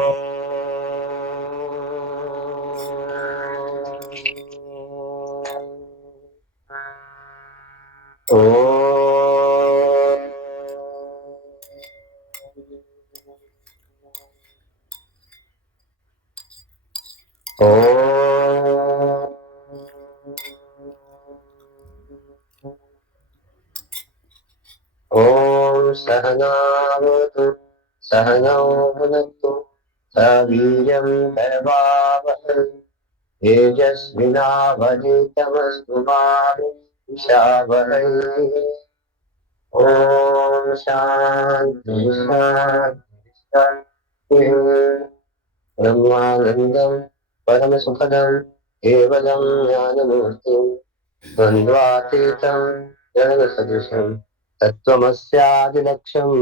ओम सहनावतु सहनौ भुनक्तु सवीर्यं करवावहै तेजस्विनावधीतमस्तु मा विद्विषावहै। ओम शांति शांति शांति। ब्रह्मानंदं परम सुखदं केवलं ज्ञानमूर्तिं द्वन्द्वातीतं जगत्सदृशं तत्त्वमस्यादिलक्ष्यम्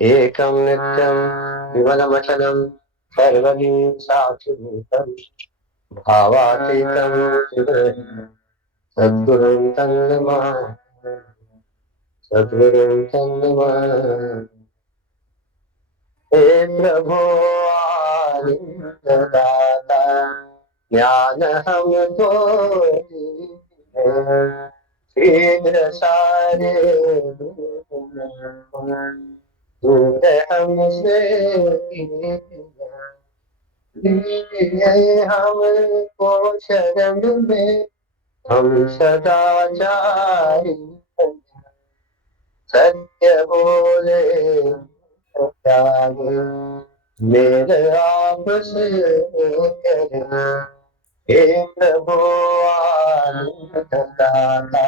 एकं नित्यं विमलमचलं सर्वगीं साक्षिभूतं भावातीतं सद्गुरुं तं नमामि। सद्गुरुं तं नमामि। हे प्रभो आनन्ददाता ज्ञान हमको दीजिए, शीघ्र सारे दूर हमसे कीजिए हमको शरण में हम सदाचारी सत्य बोले त्यागे मेरे आपसे करे। हे प्रभु आनंददाता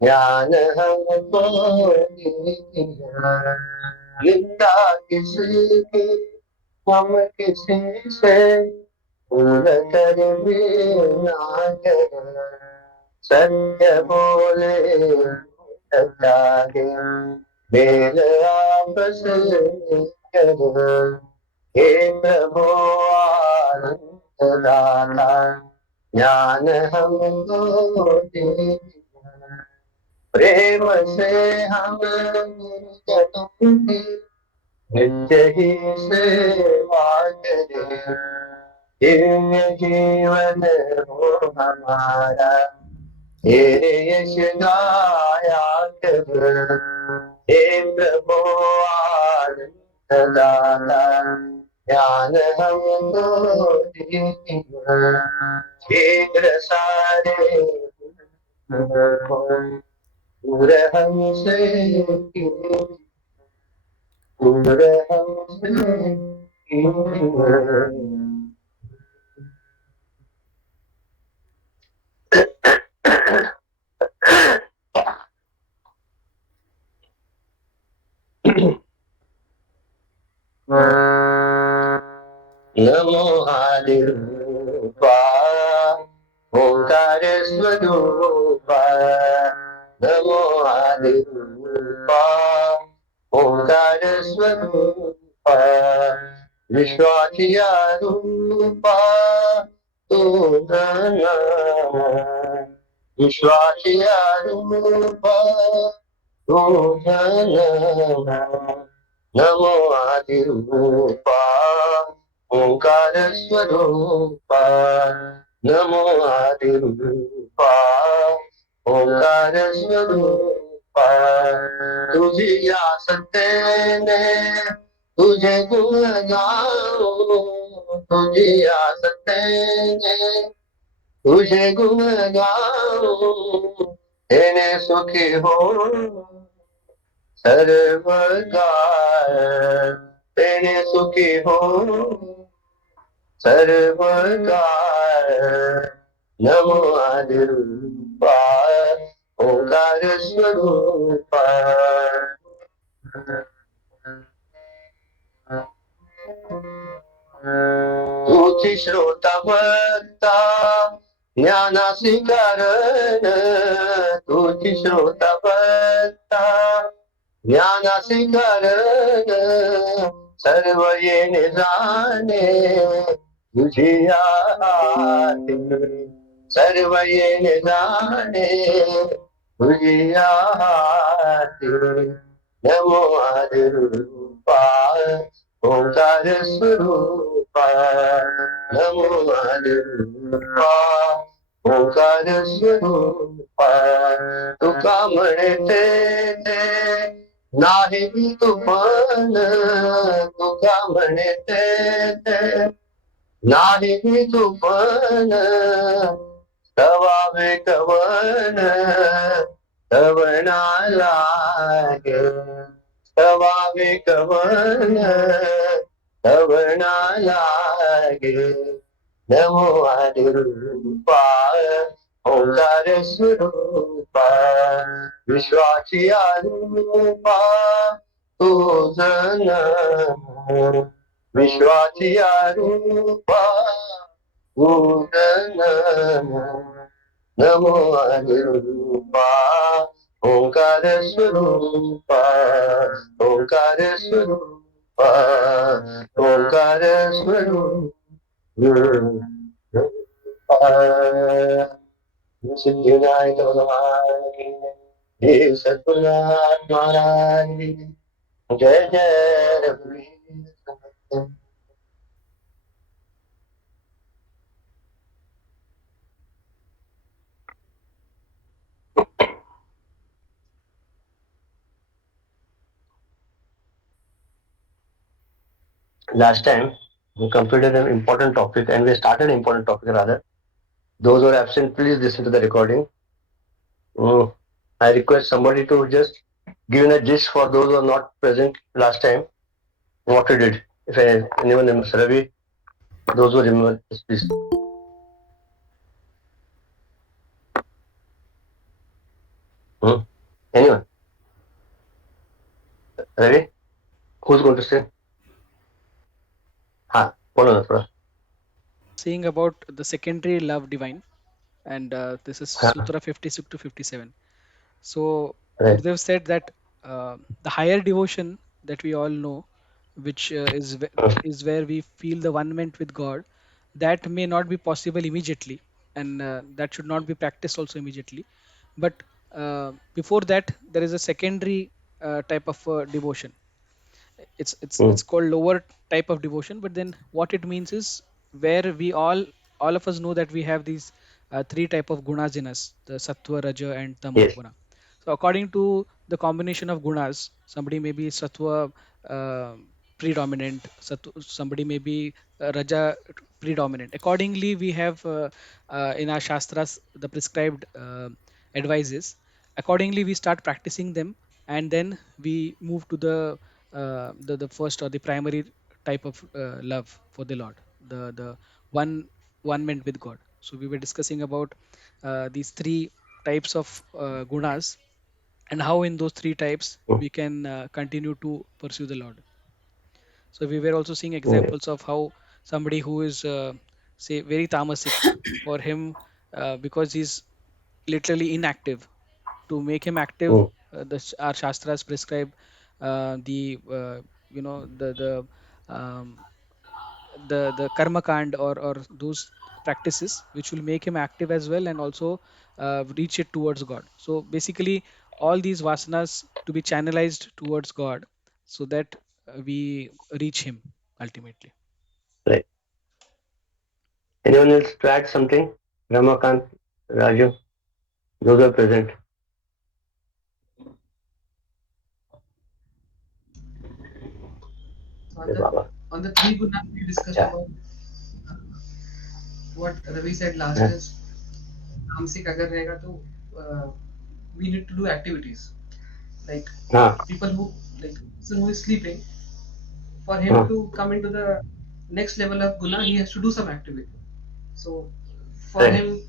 ज्ञान हमको दीजिए, निंदा किसी की हम किसी से भूल कर भी ना करें, सत्य बोले त्यागे मेल आपस करे। हे प्रभु आनंददाता ज्ञान हमको दीजिए, प्रेम से हम गुरुजनों की नित्य ही सेवा करें, दिव्य जीवन हो हमारा तेरे यश गाया कर। हे प्रभु आनंददाता ज्ञान हमको दीजिए, शीघ्र सारे दूर हमसे कीजिए, दूर हमसे कीजिए। नमो आदिरूपा ओंकार स्वरूपा, नमो आदिरूपा ओंकार स्वरूपा, विश्वाचिया रूपा तू धना, विश्वाचिया रूपा तू धना। नमो आदिरूपा ओंकार स्वरूपा, नमो आदिरूपा ओंकार स्वरूपा, तुझी आसते ने तुझे गुण गाओ, तुझी आसते ने तुझे गुण गाओ, तेने सुखी हो सर्वकाल, तेने सुखी हो सर्वकाल। नमो आदिरूपा ओंकार स्वरूपा, तुझी श्रोता भक्ता ज्ञानासी कारण, तुझी श्रोता भक्ता ज्ञानासी कारण, सर्व येणे जाणे तुझी आरती, सर्व येणे जाणे तुझी आरती। नमो आदिरूपा ओंकार स्वरूपा नमो रूपा ओंकार स्वरूपा तुका म्हणते ते नाही तू पण तुका म्हणते ते नाही तू पण तवावे कवन कवना लागे तवावे कवन कवना लागे नमो रूपा ओंकार स्वरूपा विश्वाची रूपा तुझ नाम विश्वाची रूपा तुझ नाम नमो रूपा ओंकार स्वरूपा ओंकार स्वरूपा ओंकार स्वरूपा सिद्धिविनायक भगवान की हे सद्गुरुनाथ महाराज की जय जय रघुवीर Last time we completed an important topic and we started an important topic rather. Those who are absent, please listen to the recording. I request somebody to just give a gist for those who are not present last time what we did. If anyone remembers, Ravi, those who remember, please. Anyone? Ravi, who's going to say? Hold on, थोड़ा. Saying about the secondary love divine, and this is Sutra 56 to 57. So Right. Gurudev said that the higher devotion that we all know, which is where we feel the one-ment with God, that may not be possible immediately, and that should not be practiced also immediately. But before that, there is a secondary type of devotion. It's called lower type of devotion, but then what it means is where we all of us know that we have these three type of gunas in us: the sattva, raja, and tamo Yes. guna. So according to the combination of gunas, somebody may be sattva predominant, somebody may be raja predominant. Accordingly, we have in our shastras the prescribed advices. Accordingly, we start practicing them, and then we move to the first or the primary type of love for the Lord, the one meant with God. So we were discussing about these three types of gunas, and how in those three types we can continue to pursue the Lord. So we were also seeing examples of how somebody who is say very tamasic, for him, because he's literally inactive, to make him active, our shastras prescribe the um, the karma kand, or those practices which will make him active as well, and also reach it towards God. So basically all these vasanas to be channelized towards God, so that we reach him ultimately. Right. Anyone else to add something? Ramakant, Raju, those are present. On the three gunas we discussed about, what Ravi said last is तामसिक अगर रहेगा तो we need to do activities like people who, like person who is sleeping, for him to come into the next level of guna he has to do some activity. So for Right. him,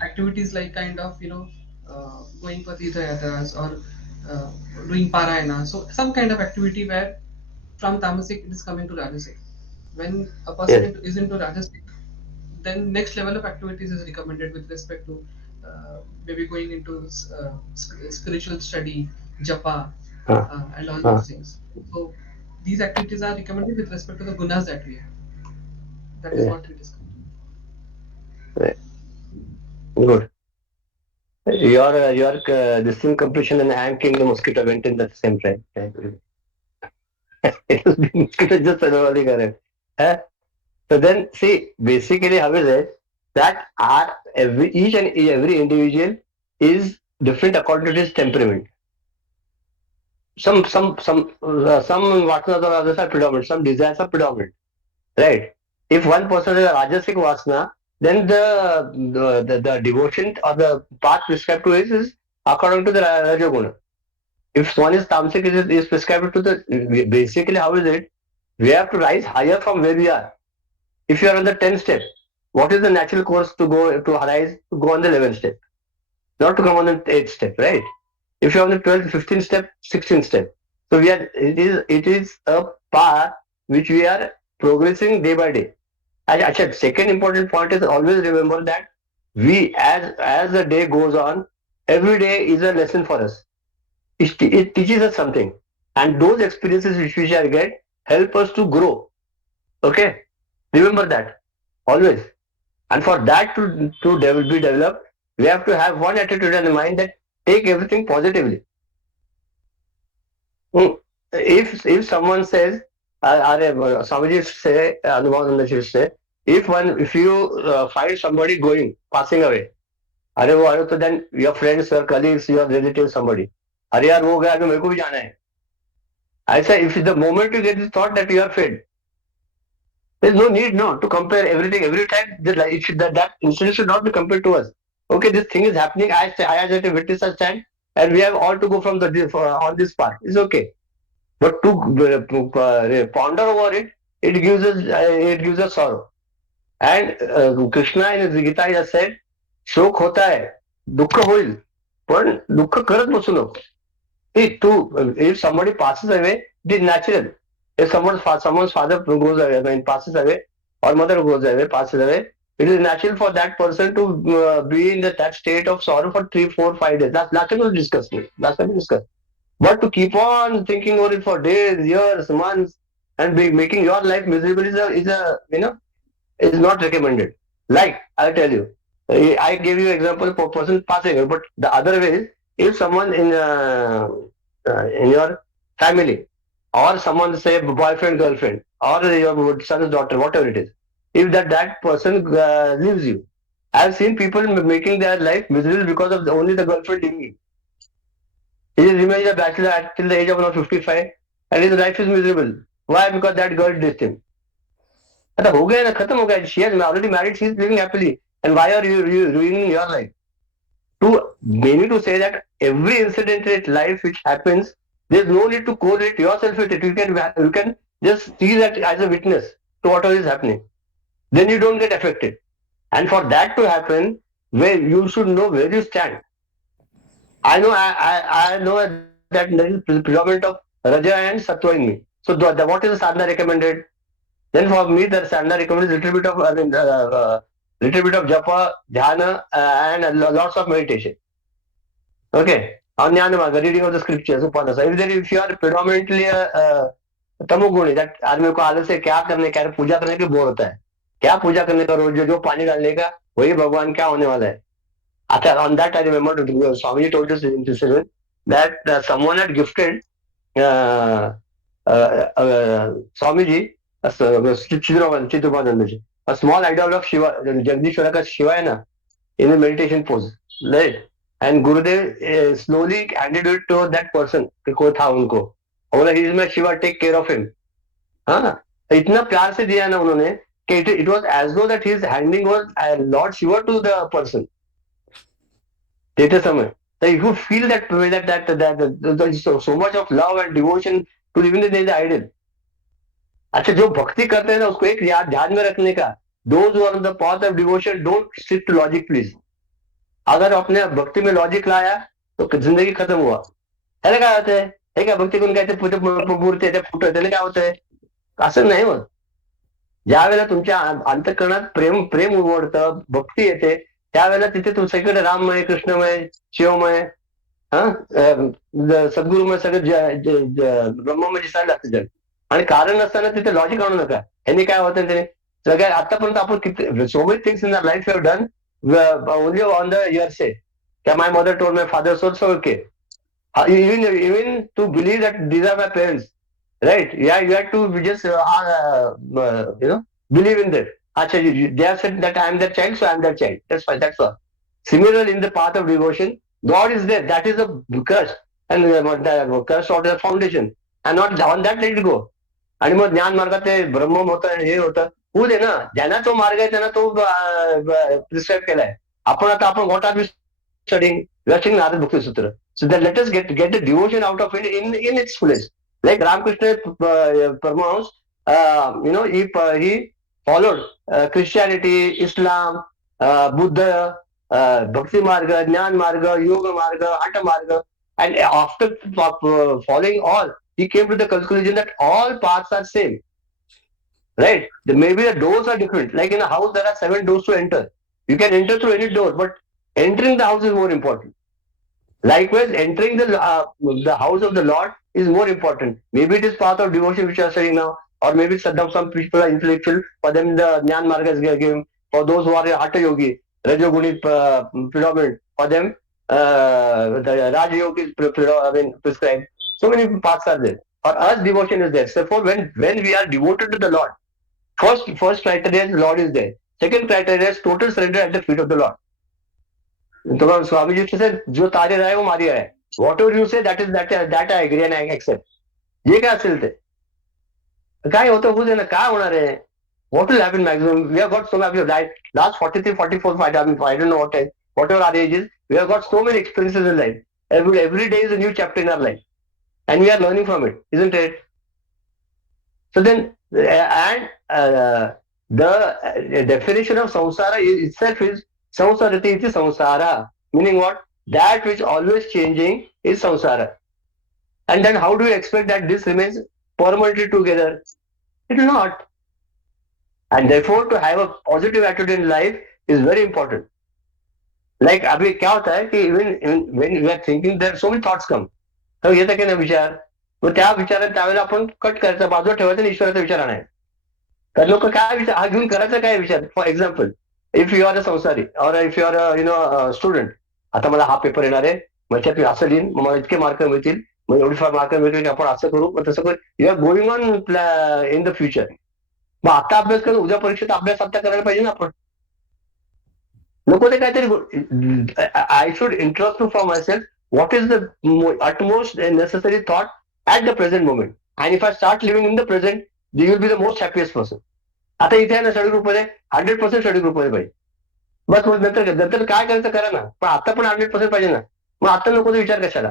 activities like kind of going for Tirtha Yatras or uh, doing Parayana, so some kind of activity where from Tamasic it is coming to Rajasic. When a person Yes. is into Rajasic, then next level of activities is recommended with respect to maybe going into spiritual study, japa, and all those things. So these activities are recommended with respect to the gunas that we have. That is Right. what we discussed. Right. Good. Your this thing completion and I am king the mosquito went in the same time. Right. It was being just phenomenally correct. Eh? So then, see, basically, how is it that each and every individual is different according to his temperament. Some vasanas or others are predominant. Some desires are predominant, right? If one person is a rajasic vasana, then the devotion or the path prescribed to is according to the rajoguna. If one is tamasic, is prescribed to the basically how is it? We have to rise higher from where we are. If you are on the 10th step, what is the natural course to go to rise to go on the 11th step, not to come on the 8th step, right? If you're on the 12th, 15th step, 16th step. So we are it is a path which we are progressing day by day. I said second important point is always remember that we as the day goes on, every day is a lesson for us. It teaches us something. And those experiences which we shall get help us to grow. Okay? Remember that. Always. And for that to be developed, we have to have one attitude in the mind that take everything positively. Hmm. If someone says, Swamiji say, Anumananda say, if you find somebody going, passing away, तो then your friends, your colleagues, your relatives, somebody, अरे यार वो गया, मेरे को भी जाना है. I say, if the moment you get the thought that you are fed, there's no need to compare everything every time. That incident should not be compared to us. Okay, this thing is happening. I as a witness I stand, and we have all to go from on this path. It's okay, but to ponder over it, it gives us sorrow. And Krishna in his Gita has said, शोक होता है, दुःख होईल, पण दुःख करत बसू नको. If somebody passes away, it is natural. If someone's father goes away, passes away, or mother goes away, passes away, it is natural for that person to be in that state of sorrow for 3, 4, 5 days. That's what we discussed. That's what we discussed. But to keep on thinking over it for days, years, months, and making your life miserable is not recommended. Like I'll tell you, I gave you example of a person passing away, but the other way is if someone in your family or someone say boyfriend, girlfriend, or your son's daughter, whatever it is, if that person leaves you, I've seen people making their life miserable because of only the girlfriend leaving. He remains a bachelor till the age of around 55, and his life is miserable. Why? Because that girl dissed him. अच्छा हो गया ना, खत्म हो गया. She has already married. She is living happily. And why are you ruining your life? To meaning to say that every incident in life which happens, there's no need to correlate yourself with it. You can just see that as a witness to whatever is happening. Then you don't get affected. And for that to happen, where you should know where you stand. I know that there is predominant of Raja and Sattva in me. So what is the sadhana recommended? Then for me, the sadhana recommends little bit of japa, dhyana, and lots of meditation. Okay. On Jnana Marga, reading of the scriptures, Upanasa. If you are predominantly a तमोगुणी, that आदमी को आदत से क्या करने क्या पूजा करने के बोर होता है, क्या पूजा करने का रोज जो पानी डालने का वही भगवान क्या होने वाला है. अच्छा, on that I remember Swamiji told us in this that someone had gifted Swamiji a small idol of Shiva, Jagdishwara ka Shiva है ना, in a meditation pose, right? And Gurudev slowly handed it to that person कि कोई था उनको, बोला he is my Shiva, take care of him. हाँ, इतना प्यार से दिया ना उन्होंने कि it was as though that he is handing over Lord Shiva to the person. देते समय, so if you feel that way, that so much of love and devotion to even the idol. अच्छा, जो भक्ति करते हैं ना उसको एक याद ध्यान में रखने का, those who are on the path of devotion don't stick to logic please. अगर अपने भक्ति में लॉजिक लाया तो जिंदगी खत्म हुआ. त्याला काय होतंय, हे काय भक्ती कोण काय मूर्ती आहे फुट त्याला काय होतंय, असं नाही होत. ज्या वेळेला तुमच्या अंतःकरणात प्रेम प्रेम उमटतं, भक्ती येते, त्यावेळेला तिथे तू सगळीकडे राममय, कृष्णमय, शिवमय, हा सद्गुरुमय सगळं ब्रह्ममय दिसायला लागतं जग. आणि कारण नसताना तिथे लॉजिक आणू नका. ह्यांनी काय होतं त्याने सगळ्या आतापर्यंत आपण किती so many things in our life have done only on the hearsay. My mother told, my father so okay. Even to believe that these are my parents, right? Yeah, you have to just believe in them. Acha, they have said that I am their child, so I am their child. That's fine. That's all. Similarly, in the path of devotion, God is there. That is the curse, and the curse or the foundation, and not on that let it go. आणि मग ज्ञान मार्गात ते ब्रह्म होतं आणि हे होतं होऊ दे ना, ज्यांना तो मार्ग आहे त्यांना तो प्रिस्क्राईब केलाय. आपण what are we studying? We are studying Narada Bhakti Sutra. So then let us get the devotion out of it in its fullest. Like Ramakrishna Paramahansa, if he followed Christianity, Islam, Buddha, Bhakti Marga, Jnana Marga, Yoga Marga, Hatha Marga, and after following all, he came to the conclusion that all paths are same. Right? Maybe the doors are different. Like in a house, there are 7 doors to enter. You can enter through any door, but entering the house is more important. Likewise, entering the house of the Lord is more important. Maybe it is path of devotion which you are studying now, or maybe some people are intellectual. For them, the Jnana Marga is given. For those who are Hatha Yogi, Rajoguni predominant. For them, the Raja Yogi is prescribed. So many paths are there. For us, devotion is there. Therefore, when we are devoted to the Lord, first criteria is Lord is there. Second criteria is total surrender at the feet of the Lord. तो स्वामी जी से जो तारे रहा है वो Maria है. Whatever you say that I agree and I accept. ये काय असेल ते काय होतं होऊ दे ना. काय होणार आहे. What will happen maximum? We have got so many last 43, 44, 5, I don't know whatever our age is, we have got so many experiences in life. Every day is a new chapter in our life. And we are learning from it, isn't it? So then, and the definition of samsara itself is samsarati iti samsara. Meaning what? That which always changing is samsara. And then how do you expect that this remains permanently together? It will not. And therefore, to have a positive attitude in life is very important. Like अभी क्या होता है कि even when we are thinking, there so many thoughts come. तर येतं की नाही विचार. मग त्या विचारात त्यावेळेला आपण कट करायचा, बाजूला ठेवायचा आणि ईश्वराचा विचार आणायचा. तर लोक काय विचार हा घेऊन करायचा काय विचार. For example, if you are a संसारी or if you are student, आता मला हा पेपर येणार आहे, म्हणजे मी असं लिहिन, मला इतके मार्क मिळतील, मग एवढी फार मार्क मिळतील की आपण असं करू, मग तसं करू. You are going on in the future. मग आता अभ्यास करून उद्या परीक्षेत अभ्यास आता करायला पाहिजे ना आपण. नको ते काहीतरी I should interest for my self what is the utmost necessary thought at the present moment. And if I start living in the present, you will be the most happiest person. आता इथे आहे ना स्टडी ग्रुपमध्ये 100% स्टडी ग्रुपमध्ये पाहिजे. बस मग नंतर काय करायचं करा ना, पण आता पण 100% पाहिजे ना. मग आता नको विचार कशाला.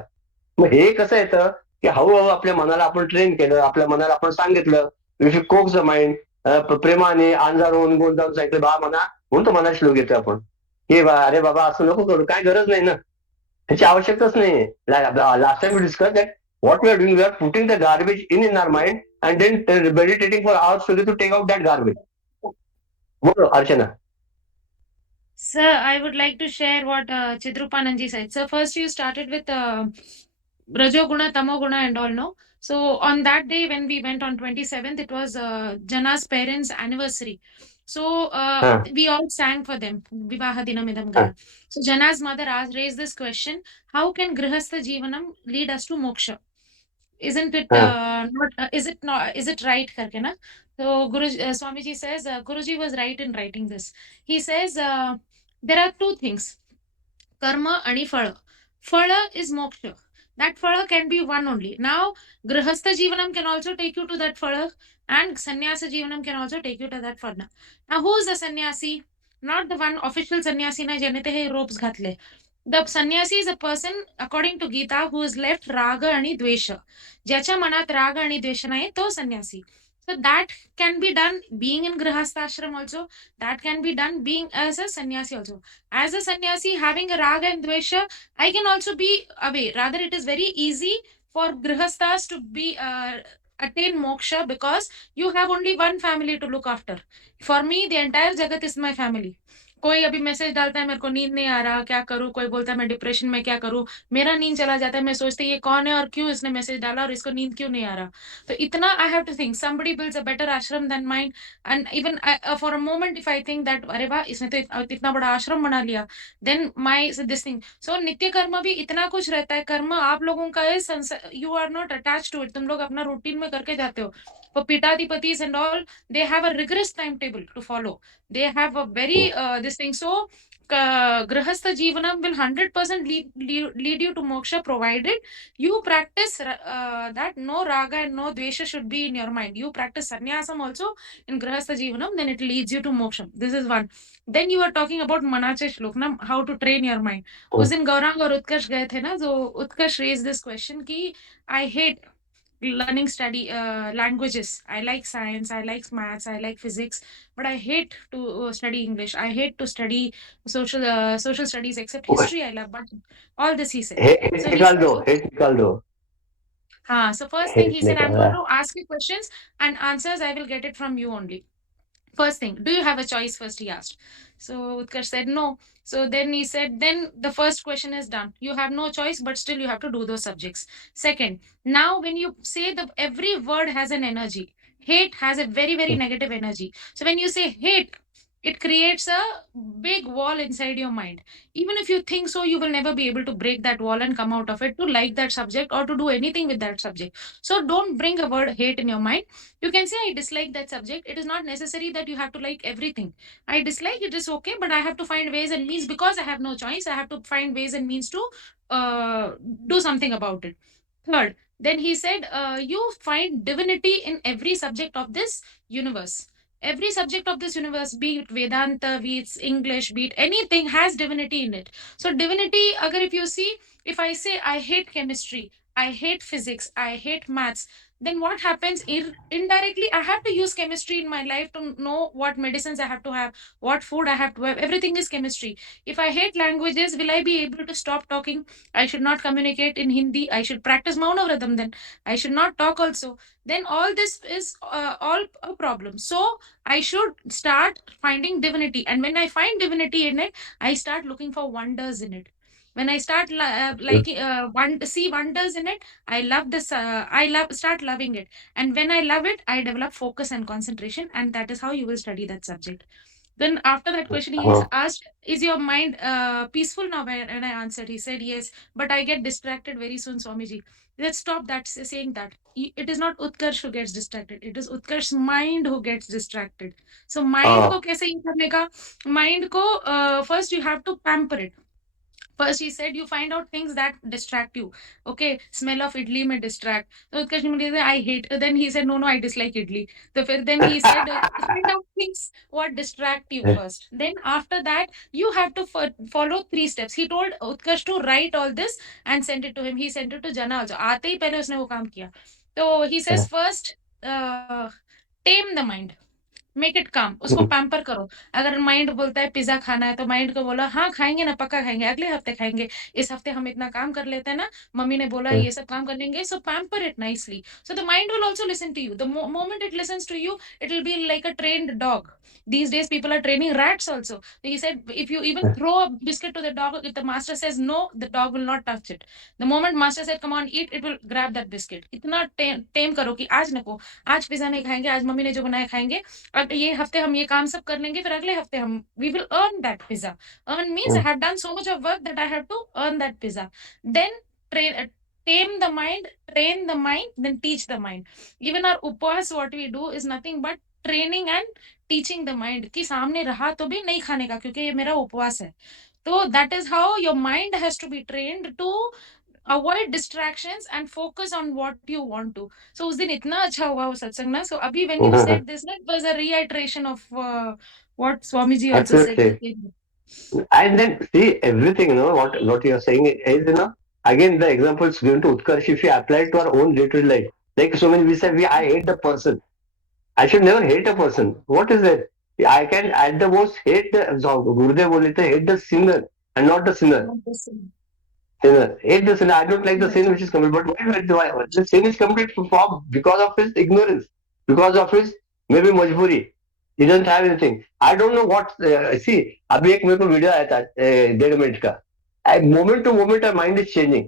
मग हे कसं येतं की हळूहळू आपल्या मनाला आपण ट्रेन केलं, आपल्या मनाला आपण सांगितलं, you should Cokes the mind, प्रेमाने अंजारून गोंजारून सांगितलं बा म्हणा, म्हणून तो मनात श्लोक येतो आपण की अरे बाबा असं नको करू, काय गरज नाही ना, त्याची आवश्यकताच नाहीये. Last time we discuss that what we are doing, we are putting the garbage in our mind and then meditating for hours to take out that garbage. बोलो अर्चना. Sir, I would like to share what Chidrupananji said. So first you started with Rajoguna, Tamoguna and all, no? So on that day when we went on 27th, it was Jana's parents' anniversary. So we all sang for them. Vivaha Dinamidam Gaya. So Jana's mother raised this question: how can Grihastha Jivanam lead us to moksha? Isn't it is it right, karke na? So Swamiji says Guruji was right in writing this. He says there are two things, karma and phala. Phala is moksha. That phala can be one only. Now grihastha jivanam can also take you to that phala, and sannyasa jivanam can also take you to that phala. Now who is the sannyasi? Not the one official sannyasi na janete hai ropes ghatle. The sannyasi is a person, according to Gita, who is left raga आणि dvesha. ज्याच्या मनात राग आणि द्वेष नाही तो sannyasi. So that can be done being in grihastha ashram also. That can be done being as a sannyasi also. As a sannyasi having a raga and dvesha, I can also be away. Rather, it is very easy for grihasthas to be attain moksha because you have only one family to look after. For me, the entire jagat is my family. कोई अभी मैसेज डालता है मेरे को नींद नहीं आ रहा, क्या करूं, कोई बोलता है मैं डिप्रेशन में, क्या करूं, मेरा नींद चला जाता है, मैं सोचती ये कौन है और क्यों इसने मैसेज डाला और इसको नींद क्यों नहीं आ रहा। तो इतना I have to think somebody builds a better ashram than mine, and even for a moment if I think that अरे वाह इसने तो इतना बड़ा आश्रम बना लिया, then my this thing, so नित्य कर्म भी इतना कुछ रहता है, कर्म आप लोगों का है, you are not attached to it, तुम लोग अपना रूटीन में करके जाते हो। For पीठाधिपतिस and all, they have a rigorous timetable to follow, they have a very this thing, so grahastha jivanam will 100% lead you to moksha, provided you practice that no raga and no dvesha should be in your mind. You practice sannyasam also in grahastha jivanam, then it leads you to moksha. This is one. Then you are talking about manache shlok na, how to train your mind. उस दिन गौरांग और उत्कर्ष गए थे ना, जो उत्कर्ष raised this question कि I hate learning study languages. I like science, I like maths, I like physics, but I hate to study English. I hate to study social studies, except history I love, but all this he said. Hate So he निकाल said, दो, hate निकाल दो, so first thing he hate said, I'm going निकाल. to ask you questions and answers I will get it from you only. First thing, do you have a choice? First, he asked. So Utkarsh said no. So then he said, then the first question is done. You have no choice, but still you have to do those subjects. Second, now when you say the every word has an energy, hate has a very, very negative energy. So when you say hate, it creates a big wall inside your mind. Even if you think so, you will never be able to break that wall and come out of it to like that subject or to do anything with that subject. So don't bring a word hate in your mind. You can say I dislike that subject. It is not necessary that you have to like everything. I dislike it is okay, but I have to find ways and means, because I have no choice. I have to find ways and means to uh, do something about it. Third, then he said, you find divinity in every subject of this universe. Every subject of this universe, be it Vedanta, be it English, be it anything, has divinity in it. So divinity, agar if you see, if I say I hate chemistry, I hate physics, I hate maths, then what happens indirectly, I have to use chemistry in my life to know what medicines I have to have, what food I have to have, everything is chemistry. If I hate languages, will I be able to stop talking? I should not communicate in Hindi, I should practice mauna vratam, then I should not talk also. Then all this is all a problem. So I should start finding divinity, and when I find divinity in it, I start looking for wonders in it. When I start see wonders in it, I love this. I love start loving it, and when I love it, I develop focus and concentration, and that is how you will study that subject. Then after that question, he is asked, "Is your mind peaceful now?" And I answered. He said, "Yes, but I get distracted very soon, Swamiji." Let's stop that saying that. It is not Utkarsh who gets distracted. It is Utkarsh's mind who gets distracted. So mind को कैसे ये करने का? Mind को first you have to pamper it. First, he said you find out things that distract you. Okay, smell of idli may distract. So Utkarsh ne said, I hate. Then he said, no, no, I dislike idli. So then he said, find out things what distract you first. Then after that, you have to follow 3 steps. He told Utkarsh to write all this and send it to him. He sent it to Jana also. आते ही पहले उसने वो काम किया. So he says first, tame the mind. Make it काम, उसको पैम्पर करो। अगर माइंड बोलता है पिज्जा खाना है, तो माइंड को बोला हाँ खाएंगे ना, पक्का खाएंगे, अगले हफ्ते खाएंगे, इस हफ्ते हम इतना काम कर लेते हैं ना, मम्मी ने बोला ये सब काम कर लेंगे। So pamper it nicely, so the mind will also listen to you. The moment it listens to you, it will be like a trained dog. These days people are training rats also. He said if you even throw a biscuit to the dog, if the master says no, the dog will not touch it. The moment master said come on eat, it will grab that biscuit. इतना टेम करो कि आज नको, आज पिज्जा नहीं खाएंगे, आज मम्मी ने जो बनाया खाएंगे, अब ये हफ्ते हम ये काम सब कर लेंगे, फिर अगले हफ्ते हम we will earn that pizza. Earn means I have done so much of work that I have to earn that pizza. Then tame the mind, train the mind, then teach the mind. Even our upwas, what we do is nothing but training and teaching the mind कि सामने रहा तो भी नहीं खाने का, क्योंकि ये मेरा उपवास है. तो that is how your mind has to be trained to avoid distractions and focus on what you want to. So उस दिन इतना अच्छा हुआ वो सत्संग ना. So अभी when you said this, it was a reiteration of what Swamiji also said. Absolutely. And then see everything, what you are saying is, again the examples given to Utkarsh, if you apply it to our own day-to-day life, like so when we say I hate the person, I should never hate a person. What is it? I can at the most hate the, Gurudev बोले थे, hate the sinner and not the sinner. Sinner. Hate the sinner. I don't like the sin which is committed. But why? The sin is committed because of his ignorance, because of his maybe majburi. He doesn't have anything. I don't know what. See, अभी एक मेरे को वीडियो आया था 1.5 मिनट का. Moment to moment, our mind is changing.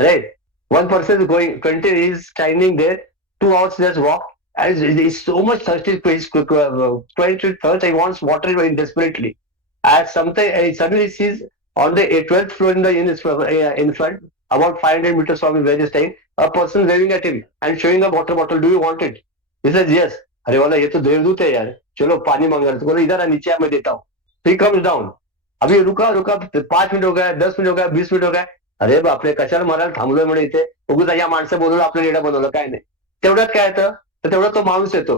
Right? One person is going, continue, is standing there, 2 hours just walk, and he's so much thirsty, he's trying to thirst, he wants water very desperately. And something, suddenly sees on the 12th floor in front, about 500 meters from where he's staying, a person waving at him and showing a water bottle. Do you want it? He says, yes. अरे वाला ये तो देवदूत है यार, चलो पानी मांग रहा है, बोलो इधर आ, नीचे आ, मैं देता हूँ. He comes down. अभी रुका रुका 5 मिनिट हो गया, 10 मिनिट हो गया, 20 मिनिट हो गया. अरे बापरे, कशाला मरायला थांबलोय म्हणे इथे, उगीच या माणसं बोलवलं, आपलं रेडा बनवलं, काय नाही. तेवढ्यात काय येतं, तर तेवढा तो माणूस येतो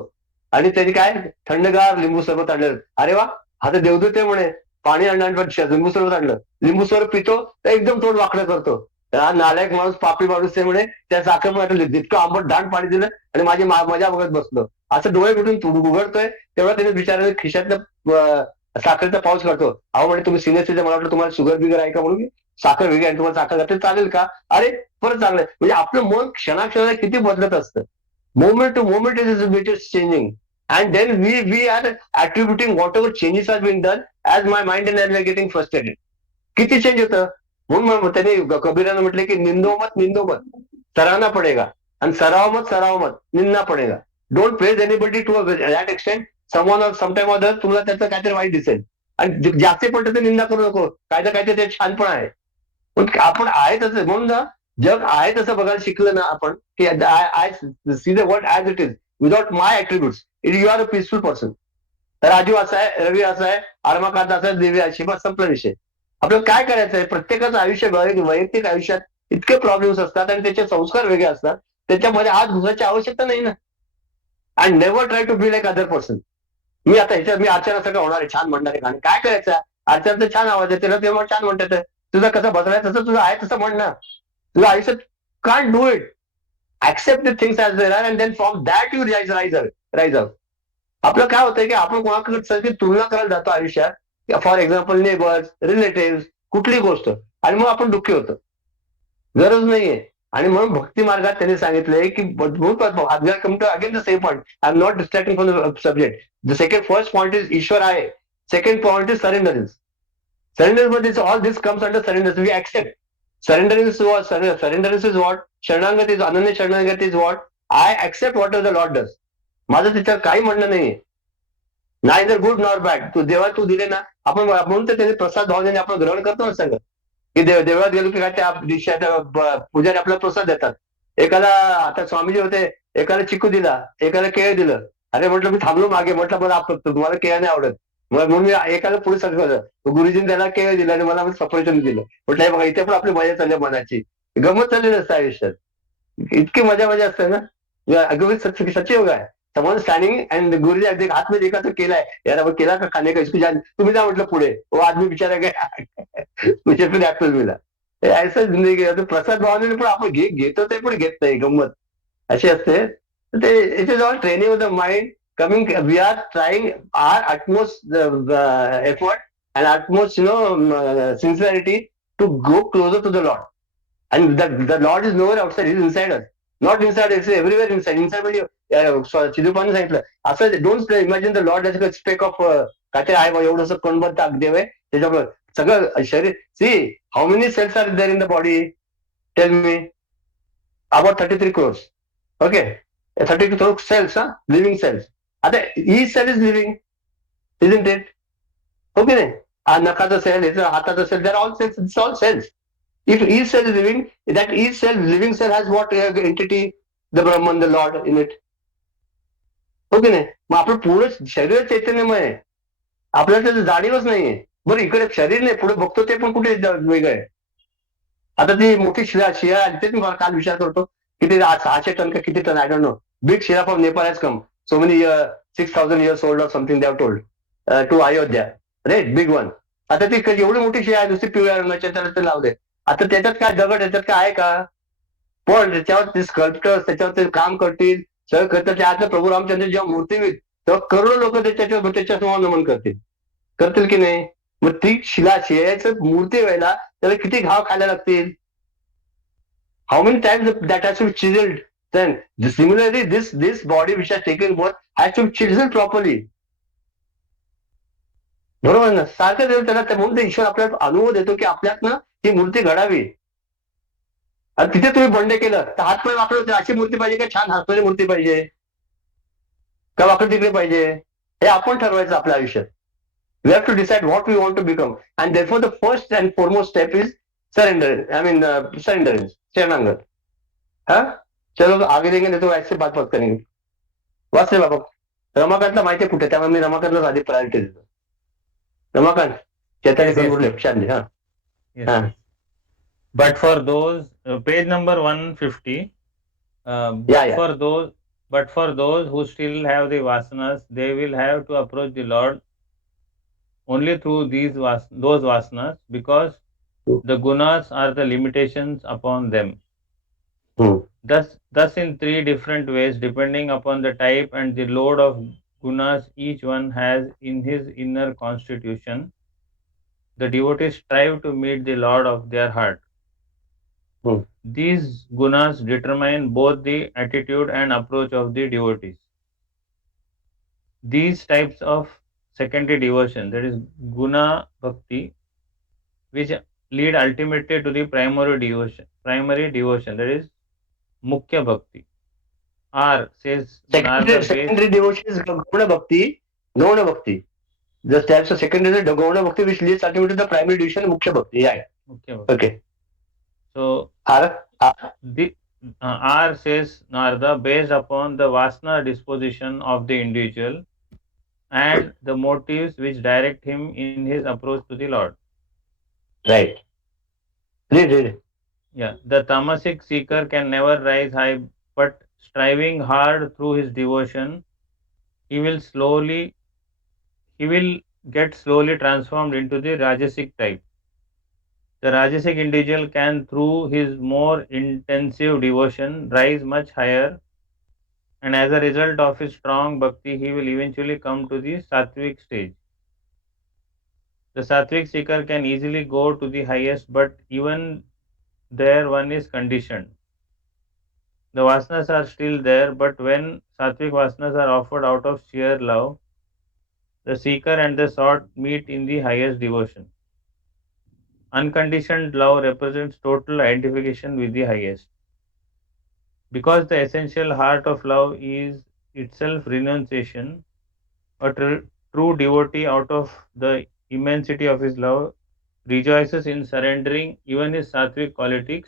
आणि त्यांनी काय थंडगार लिंबू सरबत आणलं. अरे वा, हा तर देवदूत आहे म्हणे, पाणी आणलं, लिंबू सरबत आणलं, लिंबू सरबत पितो तर एकदम तोंड वाकडं करतो. हा नालायक माणूस, पापी माणूस आहे म्हणे, त्या साखर जितकं आंबट दाण पाणी दिलं आणि माझी मजा बघत बसलो. असं डोळे कुठून उघडतोय तेव्हा त्याने बिचाराने खिशातलं साखरेचा पाऊस काढतो. अहो म्हणे तुम्ही सिनियर सिटीजन, मला वाटलं तुम्हाला शुगर बिगर आहे का म्हणून साखर वेगळी आणि तुम्हाला साखर घातली चालेल का. अरे परत चांगलं. म्हणजे आपलं मन क्षणाक्षणाला किती बदलत असतं. Moment to moment it is changing. And then we are attributing whatever changes are being done as my mind and we are getting frustrated. किती चेंज होतं. म्हणून त्याने कबीरानं म्हटलं की निंदो मत सराहना पडेगा, आणि सराव मत निंदना पडेगा. Don't praise anybody to that extent. Someone sometime other तुला त्याचं काहीतरी वाईट दिसेल, आणि जास्त पडतं ते निंदा करू नको. काहीतरी ते छान पण आहे, पण आपण आहे तसं. म्हणून ना, जग आहे तसं बघायला शिकलं ना आपण, की I see the world as it is without my attributes, you are a peaceful person. Raju असा आहे, रवी असा आहे, आर्माकांत असा आहे, देवी अशी, बस संपला विषय. आपल्याला काय करायचं आहे, प्रत्येकाचं आयुष्य वैयक्तिक आयुष्यात इतके प्रॉब्लेम्स असतात आणि त्याचे संस्कार वेगळे असतात, त्याच्यामध्ये हात घुसायची आवश्यकता नाही ना. And never try to be like other person. मी आता ह्याच्यात मी अर्चना सगळं होणार आहे, छान म्हणणार आहे गाणं, काय करायचं. अर्चनाचं छान आवाज आहे, त्याला तेव्हा छान म्हणतात. तुझं कसं बसलाय तसं तुझं आहे तसं म्हण ना. तुझं आयुष्यात can't do it. Accept the things as they're are and then from that you rise up. आपलं काय होतंय की आपण कोणाकडे तुलना करायला जातो आयुष्यात, फॉर एक्झाम्पल नेबर्स, रिलेटिव्ह, कुठली गोष्ट, आणि मग आपण दुःखी होतो. गरज नाहीये. आणि म्हणून भक्ती मार्गात त्यांनी सांगितलंय की again the same point, I am not distracting from the subject. The first point is Ishwar आहे. Second point is surrenderance. Surrender, all this comes under surrender. We accept. Surrendering is what? Sharanagati is Ananya Sharanagati is what? I accept whatever the Lord does. माझं तिथं काही म्हणणं नाहीये. Neither good nor bad. तू देवा तू दिले ना, आपण म्हणून तर त्याचे प्रसाद भावनेने आपण ग्रहण करतो ना सगळं. की देवळात गेलो की काय त्या पुजारी आपल्याला प्रसाद देतात. एकाला आता स्वामीजी होते, एकाला चिकू दिला, एकाला केळ दिलं. अरे म्हटलं मी थांबलो मागे, म्हटलं मला तुम्हाला केळ नाही आवडत, म्हणून मी एकाला पुढे सगळं गुरुजीने त्याला केळ दिलं आणि मला सफरचंद दिलं. म्हटलं हे बघा, इथे पण आपली मजा चालली मनाची, गमत चाललेली असते आयुष्यात. इतकी मजा असते ना. सच्ची होगा है. समोर स्टँडिंग अँड गुरुजी अगदी हात में देखा तो केला है यार, अब केला का खाने का इसको जान, तुम्ही जा म्हटलं पुढे. वो आदमी बिचारा गया, मुझे फिर ऍपल मिला. ऐसा जिंदगी आहे. प्रसाद भावनेने पण आपण घेतो ते पण घेत नाही, गंमत अशी असते. ते it is all training of the mind coming. We are trying our utmost effort and utmost sincerity to go closer to the Lord. And the Lord is nowhere outside, He is inside us. Not inside, it's everywhere inside. Inside म्हणजे चिदूपाने सांगितलं असं, don't imagine the lord as a speck of काहीतरी आहे एवढंसं कणबद्ध अगदी आहे त्याच्यामुळे सगळं शरीर. See how many cells are there in the body, tell me. About 33 crores. Okay, 33 crores cells, हा, लिव्हिंग सेल्स. आता ही cell is living, isn't it? Okay नाही, नखाचा सेल, ह्याचा हाताचा cell, they're all cells, it's all cells. If each cell is living, that each living cell has what entity? The Brahman, the Lord in it. Okay नाही, मग आपलं पूर्ण शरीर चैतन्यमय आहे, आपल्याला त्याचं जाणीवच नाहीये. बरं इकडे शरीर नाही, पुढे बघतो ते पण कुठे वेगळं आहे. आता ती मोठी शिळा तेच मी काल विचार करतो, किती 600 टन का किती टन, आय डोंट नो. बिग शिळा from Nepal has come, so many 6,000 years old or something they have told, to Ayodhya, right? Big one. आता ती एवढी मोठी शिळा आहे, नुसती पिवळ्या रंगाच्या, त्याला ते लावले. आता त्याच्यात काय दगड, त्याच्यात काय आहे का? पण त्याच्यावर ते स्कल्प्टर्स त्याच्यावर ते काम करतील, सगळं करतात. त्यातलं प्रभू रामचंद्र जेव्हा मूर्ती होईल तेव्हा करोडो लोक त्याच्यासमोर नमन करतील की नाही? मग ती शिळेचं मूर्ती व्हायला त्याला किती घाव खायला लागतील? How many times that has to be chiseled. Then similarly this body which has taken birth has to be chiseled properly. बरोबर ना, सारखं देव त्याला म्हणून ते ईश्वर आपल्याला अनुभव देतो की आपल्यातनं ही मूर्ती घडावी. आणि तिथे तुम्ही बंड केलं तर हातपाय वाकडं अशी मूर्ती पाहिजे का छान हातपाय मूर्ती पाहिजे का वाकडं तिकडे पाहिजे, हे आपण ठरवायचं आपल्या आयुष्यात. We have to decide what we want to become, and therefore the first and foremost step is surrender. I mean, surrender, शरणागत. हाँ, चलो आगे देंगे नहीं तो ऐसे बात करेंगे. वाचले बाबा, रमाकांतला माहिती आहे कुठे, त्यामुळे मी रमाकांतला आधी प्रायोरिटी देतो. रमाकांत, चैतन्य कंबूर लेफ्ट शांती. हाँ हाँ. But for those, page number 150, but for those who still have the vasanas, they will have to approach the Lord only through those vasanas, because the gunas are the limitations upon them. Thus in three different ways, depending upon the type and the load of gunas each one has in his inner constitution, the devotees strive to meet the Lord of their heart. These gunas determine both the attitude and approach of the devotees. These types of secondary devotion, that is guna bhakti, which lead ultimately to the primary devotion, that is mukhya bhakti. R says secondary devotion is gauna bhakti, gauna bhakti. The types of secondary gauna bhakti which leads ultimately to the primary devotion, mukhya bhakti. Yeah. Mukhya bhakti. Okay. So the R says Narada, based upon the vasana disposition of the individual and the motives which direct him in his approach to the Lord. Right. Read. Yeah, the tamasic seeker can never rise high, but striving hard through his devotion, he will get slowly transformed into the rajasic type. The rajasic individual can, through his more intensive devotion, rise much higher, and as a result of his strong bhakti, he will eventually come to the sattvic stage. The sattvic seeker can easily go to the highest, but even there one is conditioned. The vasanas are still there, but when sattvic vasanas are offered out of sheer love, the seeker and the sought meet in the highest devotion. Unconditioned love represents total identification with the highest. Because the essential heart of love is itself renunciation, a true devotee, out of the immensity of his love, rejoices in surrendering even his sattvic qualities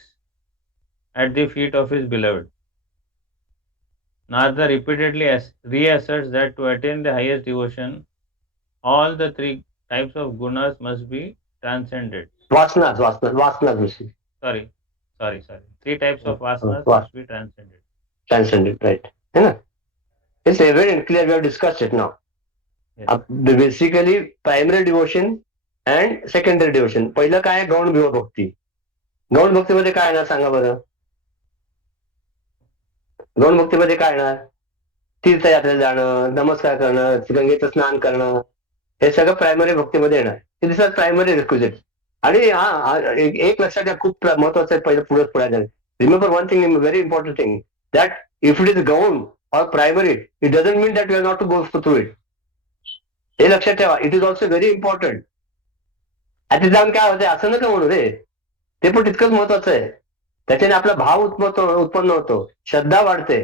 at the feet of his beloved. Narada repeatedly reasserts that to attain the highest devotion, all the three types of gunas must be transcended. Vasanas. Sorry. Three types of vasanas must be transcended. Transcended, right. Yeah. It's very clear, we have discussed it now. Yes. Basically, primary devotion and secondary devotion. पहिलं काय गौण भक्ती. गौण भक्तीमध्ये काय येणार सांगा बरं. गौण भक्तीमध्ये काय येणार, तीर्थयात्रेला जाणं, नमस्कार करणं, गंगेचं स्नान करणं, हे सगळं प्रायमरी भक्तीमध्ये येणार. This are primary requisite. आणि एक लक्षात घ्या, खूप महत्वाचं आहे, पहिलं पुढे जाणं. Remember one thing, very important thing, that if it is गौण और primary, it doesn't mean that you are not to go through it. हे लक्षात ठेवा. It is also very important. आता जाऊन काय होते असं नका म्हणू रे, ते पण तितकंच महत्वाचं आहे. त्याच्याने आपला भाव उत्पन्न होतो, श्रद्धा वाढते,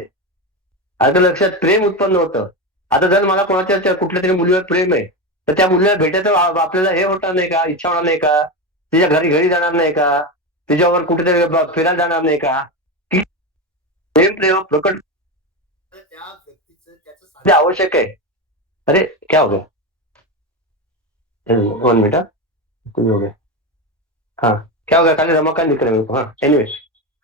आता लक्षात प्रेम उत्पन्न होतं. आता जर मला कोणाच्या कुठल्या तरी मुलीवर प्रेम आहे, तर त्या मुलीला भेटायचं आपल्याला हे होणार नाही का, इच्छा होणार नाही का, तिच्या घरी जाणार नाही का, तिच्यावर कुठेतरी फिरायला जाणार नाही का, की प्रेम प्रकट त्या व्यक्तीचं आवश्यक आहे. अरे क्या हो गया, 1 मिनट. कुछ हो गया. हाँ, क्या हो गया, खाली रमाकांत दिख रहा है मेरे को. हाँ, एनिवे.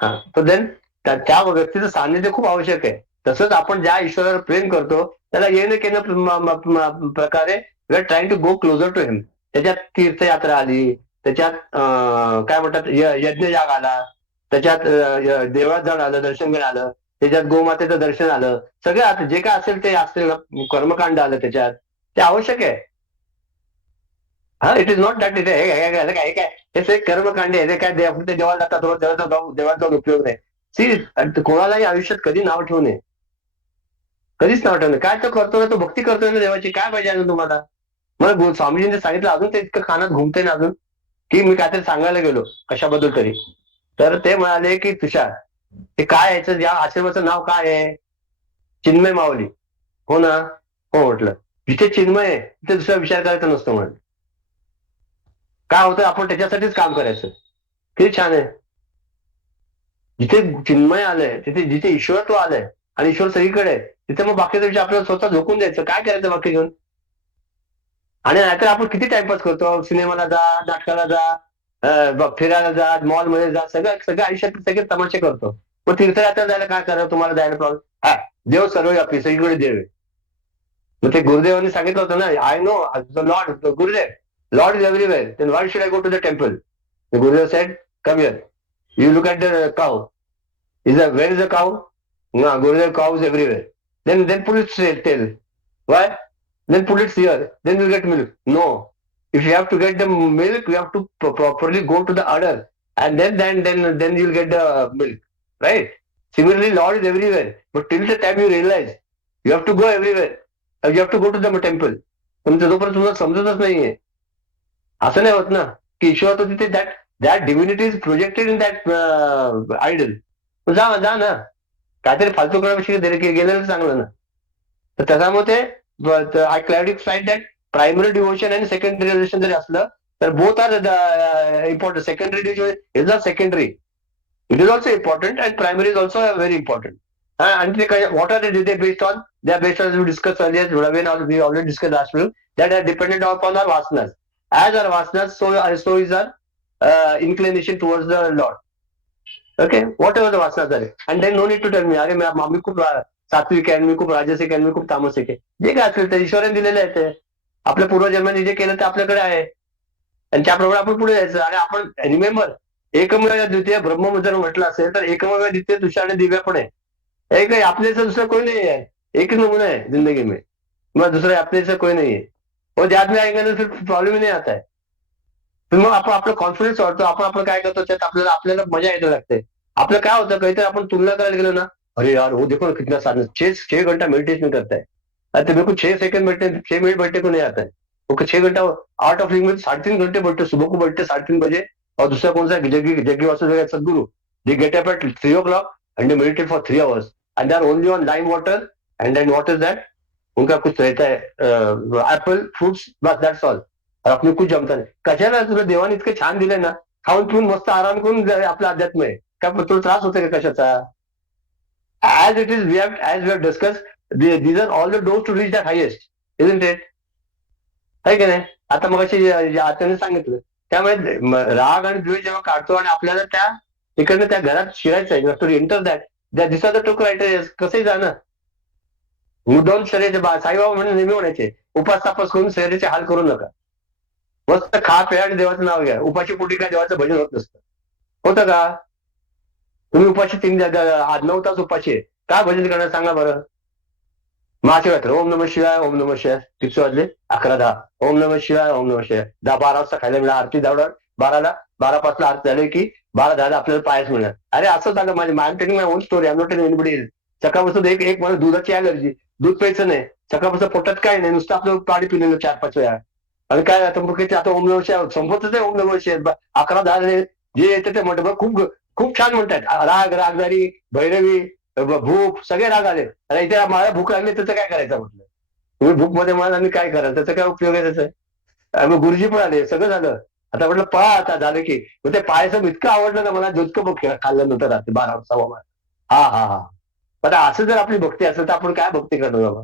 हाँ, तो देन त्या व्यक्तीचं सान्निध्य खूप आवश्यक आहे. तसंच आपण ज्या ईश्वरावर प्रेम करतो त्याला येणं केलं प्रकारे we are trying to go closer to him. त्याच्यात तीर्थयात्रा आली, त्याच्यात काय म्हणतात यज्ञयाग आला, त्याच्यात देवळात जाऊन आलं, दर्शन घेऊन आलं, त्याच्यात गोमातेचं दर्शन आलं, सगळं जे काय असेल ते असेल, कर्मकांड आलं, त्याच्यात ते आवश्यक आहे. हा, it is not that it काय हे कर्मकांड आहे, काय देवाला जातात रोज, देवाचा उपयोग नाही. सी, कोणालाही आयुष्यात कधी नाव ठेवू नये, कधीच नाव ठेवू नये. काय तो करतो ना, तो भक्ती करतोय ना देवाची, काय पाहिजे ना तुम्हाला. मला स्वामीजींनी सांगितलं, अजून ते इतकं कानात घुमते ना अजून, की मी काहीतरी सांगायला गेलो कशाबद्दल तरी, तर ते म्हणाले की तुषार, ते काय याचं, या आश्रमाचं नाव काय आहे? चिन्मय माऊली. हो ना, हो म्हटलं. जिथे चिन्मय आहे तिथे दुसरा विचार करायचा नसतो म्हणून. काय होतं, आपण त्याच्यासाठीच काम करायचं. किती छान आहे. जिथे चिन्मय आलंय, तिथे जिथे ईश्वरत्व आलंय आणि ईश्वर सगळीकडे आहे, तिथे मग बाकीच्या विषय आपल्याला स्वतः झोकून द्यायचं. काय करायचं बाकी घेऊन? आणि नाहीतर आपण किती टाइमपास करतो, सिनेमाला जा, नाटकाला जा, फिरायला जा, मॉलमध्ये जा, सगळं आयुष्यात सगळे तमाशे करतो. मग तीर्थयात्रा जायला काय करावं, तुम्हाला जायला प्रॉब्लेम? हा, देव सर्व व्यापी, सगळीकडे देव आहे. मग ते गुरुदेवांनी सांगितलं होतं ना, I know the lord, Gurudev, lord is everywhere, then why should I go to the temple? Gurudev said, come here, you look at the cow, where is the cow? No, Gurudev, cow is everywhere. Then put its tail. Why? Then put it here. Then you get milk. No. If you have to get the milk, you have to properly go to the udder, and then you'll get the milk. Right? Similarly, Lord is everywhere. But till the time you realize, you have to go everywhere. You have to go to the temple. जोपर्यंत तुम्हाला समजतच नाहीये, असं नाही होत ना की ईश्वर तो तिथे that divinity is projected in that idol. जा ना, काहीतरी फालतू करापेक्षा गेलेलं चांगलं ना. तर त्याच्यामुळे ते I clarified that primary devotion आणि सेकंडरी डिव्होशन जरी असलं तर both are important. Secondary devotion is not secondary, it is also important and primary is also very important. आणि ते what are they based on? They are based on, we discuss earlier, we already discuss last week, that are dependent upon our vasanas. As our vasanas, so is our inclination towards the Lord. Okay, whatever the vasanas are. And then no need to tell me, अरे मी खूप सात्विक आहे, मी खूप राजसिक आहे, मी खूप तामसिक आहे. जे काय असेल ते ईश्वराने दिलेलं आहे. ते आपल्या पूर्वजन्माने जे केलं ते आपल्याकडे आहे, आणि त्याप्रमाणे आपण पुढे जायचं. आणि आपण रिमेंबर, एकमेव द्वितीय ब्रह्म जर म्हटलं असेल तर एकमेव द्वितीय तुषार आणि दिव्या पण आहे. एक आपले दुसरं कोई नाही आहे, एक नमुना है जिंदगी में, मग दुसरं अपने से कोई नहीं है. और ज्यादा में आएंगे ना फिर प्रॉब्लेम ही नहीं आता है. तर मग आपण आपलं कॉन्फिडन्स वाढतो, आपण काय करतो त्यात आपल्याला मजा यायला लागते. आपलं काय होतं, काहीतरी आपण तुलना करायला गेलो ना, अरे यार वो देखो कितना साधन, 6 घंटा मेडिटेशन करता है, अरे मेरे को 6 सेकंड बैठे, 6 मिनट बैठे को नहीं आता है. वो 6 घंटा आर्ट ऑफ लिविंग में 3.5 घंटे बैठते, सुबह को बैठते 3:30 बजे. और दूसरा कौन सा जग्गी वासुदेव सदगुरु, they get up at 3 o'clock and they meditate for 3 hours and they are only on lime water. And then what is that? उनका कुछ रहता है एप्पल फ्रुट्स, बस दॅट्स ऑल. आपलं कुछ जमता नाही. कशाला तुला देवाने इतकं छान दिलंय ना, खाऊन पिऊन मस्त आराम करून आपलं अध्यात्म आहे का, तुला त्रास होतोय का कशाचा? As it is, we have discuss, these are all the doors to reach the highest, isn't it? आहे की नाही? आता मग आत्याने सांगितलं. त्यामुळे राग आणि द्वेष जेव्हा काढतो आणि आपल्याला त्या तिकडनं त्या घरात शिरायचं आहे, to enter that, this are the two criteria. कसंही जाणं, मुद्दाम शरीराचे साईबाबा म्हणून नेहमी म्हणायचे, उपास तापास करून शरीराचे हाल करू नका, मस्त खा प्या आणि देवाचं नाव घ्या. उपाशी पोटी काय देवाचं भजन होत नसतं. होतं का? तुम्ही उपाशी 9 तास उपाशी आहे, काय भजन करणार सांगा बरं? महाशिवरात्र, ओम नमः शिवाय, ओम नमः शिवाय. किती वाजले? 11:10. ओम नमः शिवाय, ओम नमः शिवाय. 10-12 वाजता खायला मिळालं, आरती जावणार 12ला, 12:05 आरती झाली की 12:10 आपल्याला पायच मिळणार. अरे असं झालं, माझी telling my own story, I am not telling anybody else. सकाळपासून एक मला दुधाची अलर्जी, दूध प्यायचं नाही सकाळपासून, पोटात काय नाही, नुसतं आपलं पाणी पिलेलं 4-5 वेळा. आणि काय आता मग आता ओम नमः शिवाय संपतच आहे. ओम नमः शिवाय 11:10 जे येतं ते म्हणतात, खूप खूप छान म्हणतात. रागदारी, भैरवी, भूक, सगळे राग आले. आणि इथे मला भूक लागली, त्याचं काय करायचं म्हटलं. तुम्ही भूक मध्ये मला आणि काय कराल, त्याचा काय उपयोग आहे त्याचा? मग गुरुजी पण आले, सगळं झालं. आता म्हटलं पहा, आता झालं की मग ते पायाचं इतकं आवडलं ना मला, जितकं खाल्लं नव्हतं रात्री 12-1:15. हा. आता असं जर आपली भक्ती असेल तर आपण काय भक्ती करतो बाबा?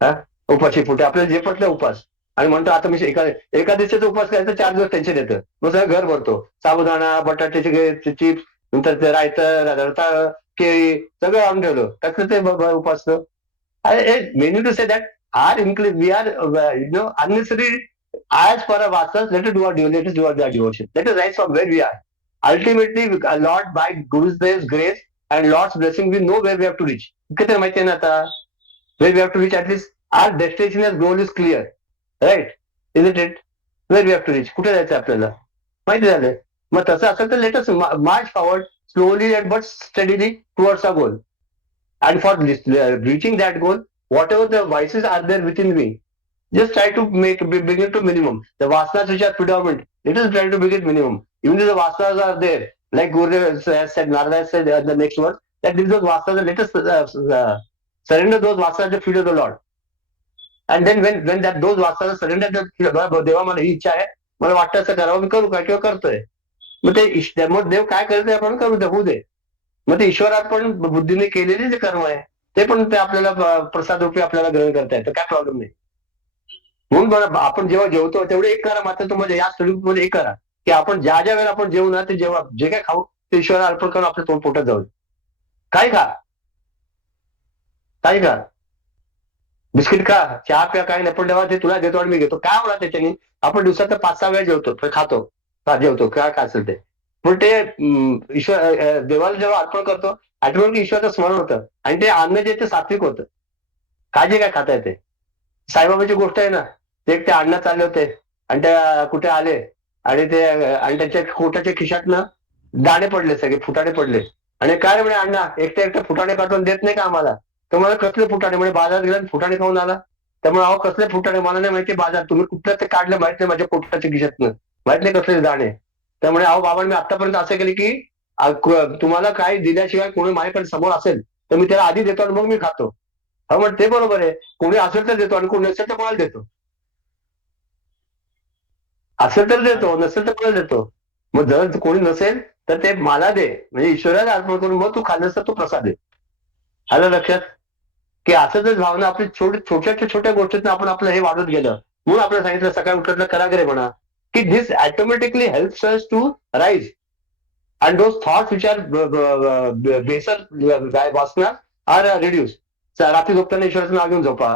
हा, उपाशी पोटी आपल्याला जे पटलं उपास. आणि म्हणतो आता मी एका दिवसाचा उपास करायचं, 4 दिवस टेन्शन येतं, मग सगळं घर भरतो, साबुदाणा, बटाट्याचे चिप्स, नंतर ते रायतं, रताळं, केळी, सगळं आणून ठेवलं. कसलं ते उपास? Many to say that are include, we are unnecessary as per our vasanas. Let us do our devotion. Let us rise from where we are. Ultimately, Lord, by Guru's grace and Lord's blessing, we know where we have to reach. किती माहिती आहे ना आता? Where we have to reach, at least our destination as goal is clear, right? Isn't it? Where we have to reach, कुठे जायचं आपल्याला माहिती झालं. मग तसं असेल तर let us march forward slowly and but steadily towards our goal. And for reaching that goal, whatever the vices are there within me, just try to bring it to minimum. The vasanas which are predominant, let us try to bring it minimum. Even if the vasanas are there, like Gurudev has said, Narada has said the next word, that these those vasanas, let us surrender those vasanas at the feet of the Lord. And then when that those vasanas surrender, देवा मला ही इच्छा आहे, मला वाटतं असं करावं, मी करू का किंवा करतोय. मग ते मग देव काय करतोय आपण करू दे, होऊ दे. मग ते ईश्वरार्पण बुद्धीने केलेले जे कर्म आहे ते पण ते आपल्याला प्रसाद रूपी आपल्याला ग्रहण करता येतं, काय प्रॉब्लेम नाही. म्हणून बरं आपण जेव्हा जेवतो तेवढे एक करा, मात्र तुम्हाला या स्टडीमध्ये एक करा की आपण ज्या ज्या वेळेला आपण जेवू ना ते जेव्हा जे काय खाऊ ते ईश्वराला अर्पण करून आपल्या तोंड पोटात जाऊ. काय खा, काय खा, बिस्किट खा, चहा प्या, काय नाही, पण तेव्हा ते तुला देतो आणि मी घेतो, काय होणार त्याच्याने? आपण दिवसात 5-6 वेळा जेवतो, खातो, जेवतो, काय काय असेल ते, पण ते ईश्वर देवाला जेव्हा अर्पण करतो ऑटोमॅटिक ईश्वराचं स्मरण होतं आणि ते अन्न जे ते सात्विक होतं. काय जे काय खाता येते. साईबाबाची गोष्ट आहे ना, ते त्या अण्णा चालले होते आणि त्या कुठे आले आणि ते आणि त्यांच्या कोटाच्या खिशातनं दाणे पडले, सगळे फुटाणे पडले. आणि काय म्हणे अण्णा, एकटे फुटाणे काढून देत नाही का आम्हाला? तर मला कसले फुटाणे? म्हणजे बाजारात गेला फुटाणे खाऊन आला. त्यामुळे अहो कसले फुटाणे, मला नाही माहिती बाजार, तुम्ही कुठलं ते काढलं माहित नाही माझ्या पोटाच्या खिशातनं, माहित नाही कसले दाणे. त्यामुळे अहो बाबा मी आतापर्यंत असं केलं की तुम्हाला काही दिल्याशिवाय कोणी माझ्याकडे समोर असेल तर मी त्याला आधी देतो आणि मग मी खातो. हा मग ते बरोबर आहे, कोणी असेल तर देतो आणि कोणी नसेल तर कोणाला देतो? असेल तर देतो, नसेल तर कोणाला देतो? मग जर कोणी नसेल तर ते मला दे, म्हणजे ईश्वराला अर्पण करून मग तू खाल्लंस तर तो प्रसाद दे. आलं लक्षात? की असं जर भावना आपली छोट्या छोट्या गोष्टीत आपण आपलं हे वाढत गेलं, म्हणून आपल्याला सांगितलं सकाळी उठलं कराग्रे म्हणा, की this automatically helps us to rise. And those thoughts which are basal वासना are reduced. रात्री झोपताना ईश्वराचं नाव घेऊन झोपा,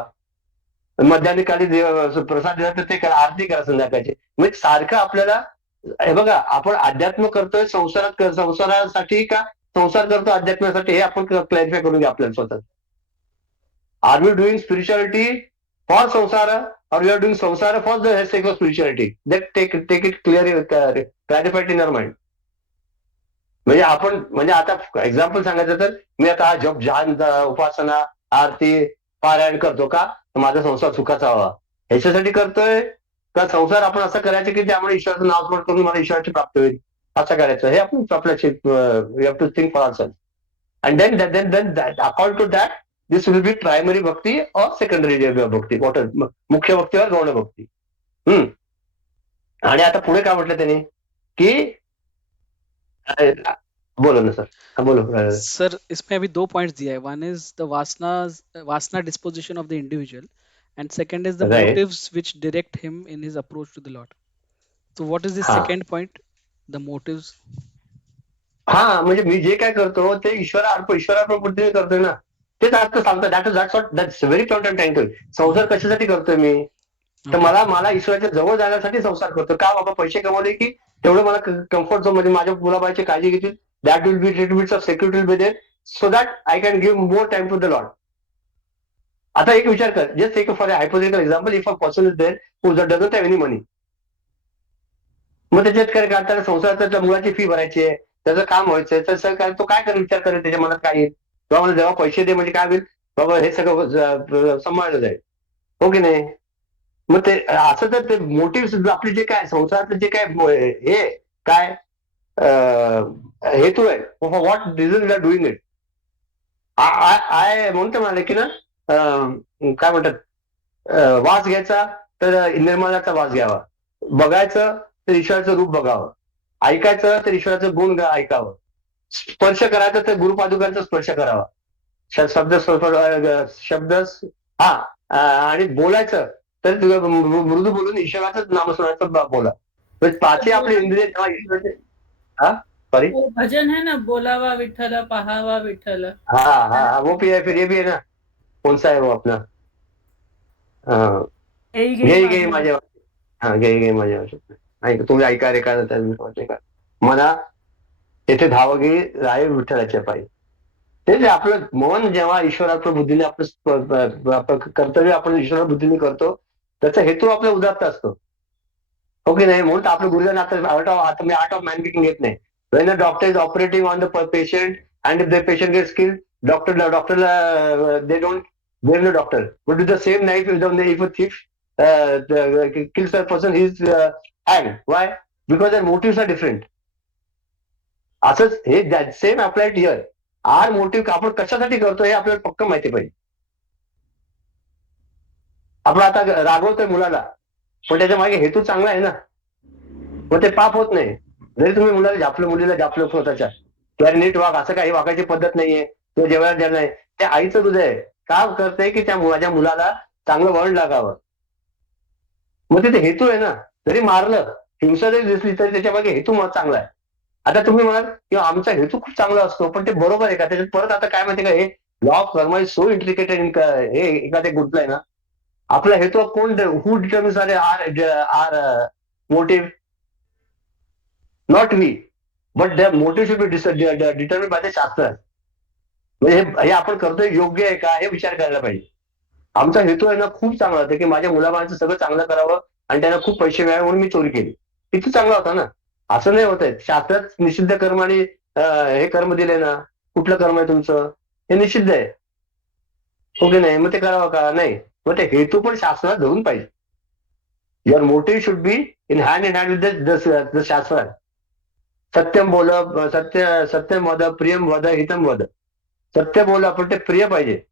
मध्यान्ही काळी प्रसाद दिला तर ते करा, आरती करा संध्याकाळची. म्हणजे सारखं आपल्याला हे बघा, आपण अध्यात्म करतोय संसारासाठी का संसार करतो अध्यात्मासाठी, हे आपण क्लॅरिफाय करून घ्या आपल्याला स्वतः. Are we doing spirituality for sansar और we are doing sansar for the sake of spirituality? That take it clarified in your mind. म्हणजे आपण म्हणजे आता एक्झाम्पल सांगायचं तर मी आता जप, ध्यान, उपासना, आरती, पारायण करतो का माझा संसार सुखाचा व्हावा ह्याच्यासाठी करतोय, का संसार आपण असं करायचं की त्यामुळे ईश्वराचं नाव स्मरण करून मला ईश्वराची प्राप्ती होईल, असं करायचं? हे आपण आपल्याशी we have to think for ourself. And then according to that this will be primary bhakti और सेकंडरी भक्ती, मुख्य भक्ती और गौण भक्ती. आणि आता पुढे काय म्हटलं त्याने की बोलो ना सर, बोलो सर. इसमें अभी 2 पॉइंट्स दिया है. One is the vasana disposition of the individual, and second is the right. Motives which direct him in his approach to the Lord. So what is the हा second point? The motives. हा म्हणजे मी जे काय करतो ते ईश्वरार्पण बुद्धीने करतोय ना, तेच अर्थ सांगतो. That's very important angle. संसार कशासाठी करतोय मी? तर Okay. मला ईश्वराच्या जवळ जाण्यासाठी संसार करतो. का बाबा पैसे कमवले की तेवढं मला कम्फर्ट झोन म्हणजे माझ्या मुलाबाईची काळजी घेतील, that will be little bits of security will be there so that I can give more time to the lord. आता एक विचार कर, just take for hypothetical example, if a person is there who doesn't have any money, मग त्याच्यात काय त्याला संसाराच्या मुलाची फी भरायची आहे, त्याचं काम व्हायचंय, तर सर काय तो काय करेल, विचार करेल त्याच्या मनात काय येईल, बाबा मला जेव्हा पैसे दे म्हणजे काय होईल, बाबा हे सगळं सांभाळलं जाईल, हो की नाही? मग ते असं तर ते मोटिव्ह आपले जे काय संसारातले जे काय हे काय हेतू आहे, what reason we are doing it. I म्हणतो म्हणाले की ना काय म्हणतात, वास घ्यायचा तर निर्मलाचा वास घ्यावा, बघायचं तर ईश्वराचं रूप बघावं, ऐकायचं तर ईश्वराचं गुण ऐकावं, स्पर्श करायचा तर गुरुपादुकांचा स्पर्श करावा, शब्द हा आणि बोलायचं तर मृदू बोलून ईश्वराचं नामस्मरणाचं बोला. पाचही आपले इंद्रिय जेव्हा ईश्वराचे हा सॉरी भजन है ना, बोलावा विठ्ठल पहावा विठ्ठल. हाँ वो भी है, फिर ये भी है ना, कौन सा है वो अपना गेई माझ्या, हा गेई माझ्या ऐक, तुम्ही ऐका रे काय का म्हणा येथे धावगी राय विठ्ठलाच्या पायी. ते आपलं मन जेव्हा ईश्वराच्या बुद्धीने आपलं कर्तव्य आपण ईश्वरा बुद्धीने करतो, त्याचा हेतू आपला उदात्त असतो, हो की नाही? म्हणून आपलं गुरुजन आता मी आर्ट ऑफ मॅन मेकिंग घेत नाही. When a doctor is operating on the patient and if the patient gets स्किल, डॉक्टरला they don't blame the doctor, but do the same knife if a thief kills a person, he's hanged. Why? Because their motives are different. असंच हे same applied here. Our motive आपण कशासाठी करतो हे आपल्याला पक्क माहिती पाहिजे. आपण आता रागवतोय मुलाला, पण त्याच्या मागे हेतू चांगला आहे ना, मग ते पाप होत नाही. जरी तुम्ही मुलीला झापलं स्वतःच्या, त्याला नीट वाग, असं काही वागायची पद्धत नाहीये, तो जेवायला द्यायला नाही, ते आईचं तुझं आहे. का करते की त्या माझ्या मुलाला चांगलं वळण लागावं. मग तिथे हेतू आहे ना. जरी मारलं, हिंसा जरी दिसली तरी त्याच्या मागे हेतू चांगला आहे. आता तुम्ही म्हणाल की आमचा हेतू खूप चांगला असतो, पण ते बरोबर आहे का? त्याच्यात परत आता काय माहिती का, हे law of karma is so intricated. हे एखाद्या गुंतलंय ना, आपला हेतू कोण, who determines our motive, not we, but the motive should be determine by the shastra. म्हणजे हे आपण करतोय योग्य आहे का हे विचार करायला पाहिजे. आमचा हेतू आहे ना खूप चांगला होता की माझ्या मुलाबाळांचं सगळं चांगलं करावं आणि त्यांना खूप पैसे मिळावे म्हणून मी चोरी केली. किती चांगला होता ना. असं नाही होत आहे. शास्त्रात निषिद्ध कर्म आणि हे कर्म दिले ना, कुठलं कर्म आहे तुमचं, हे निषिद्ध आहे, हो की नाही? मग ते करावं का नाही? मग ते हेतू पण शास्त्रात धरून पाहिजे. Your motive should be in hand with the शास्त्र. सत्यम बोल, सत्यम वद, प्रियम वद, हितम वद. सत्य बोला पण ते प्रिय पाहिजे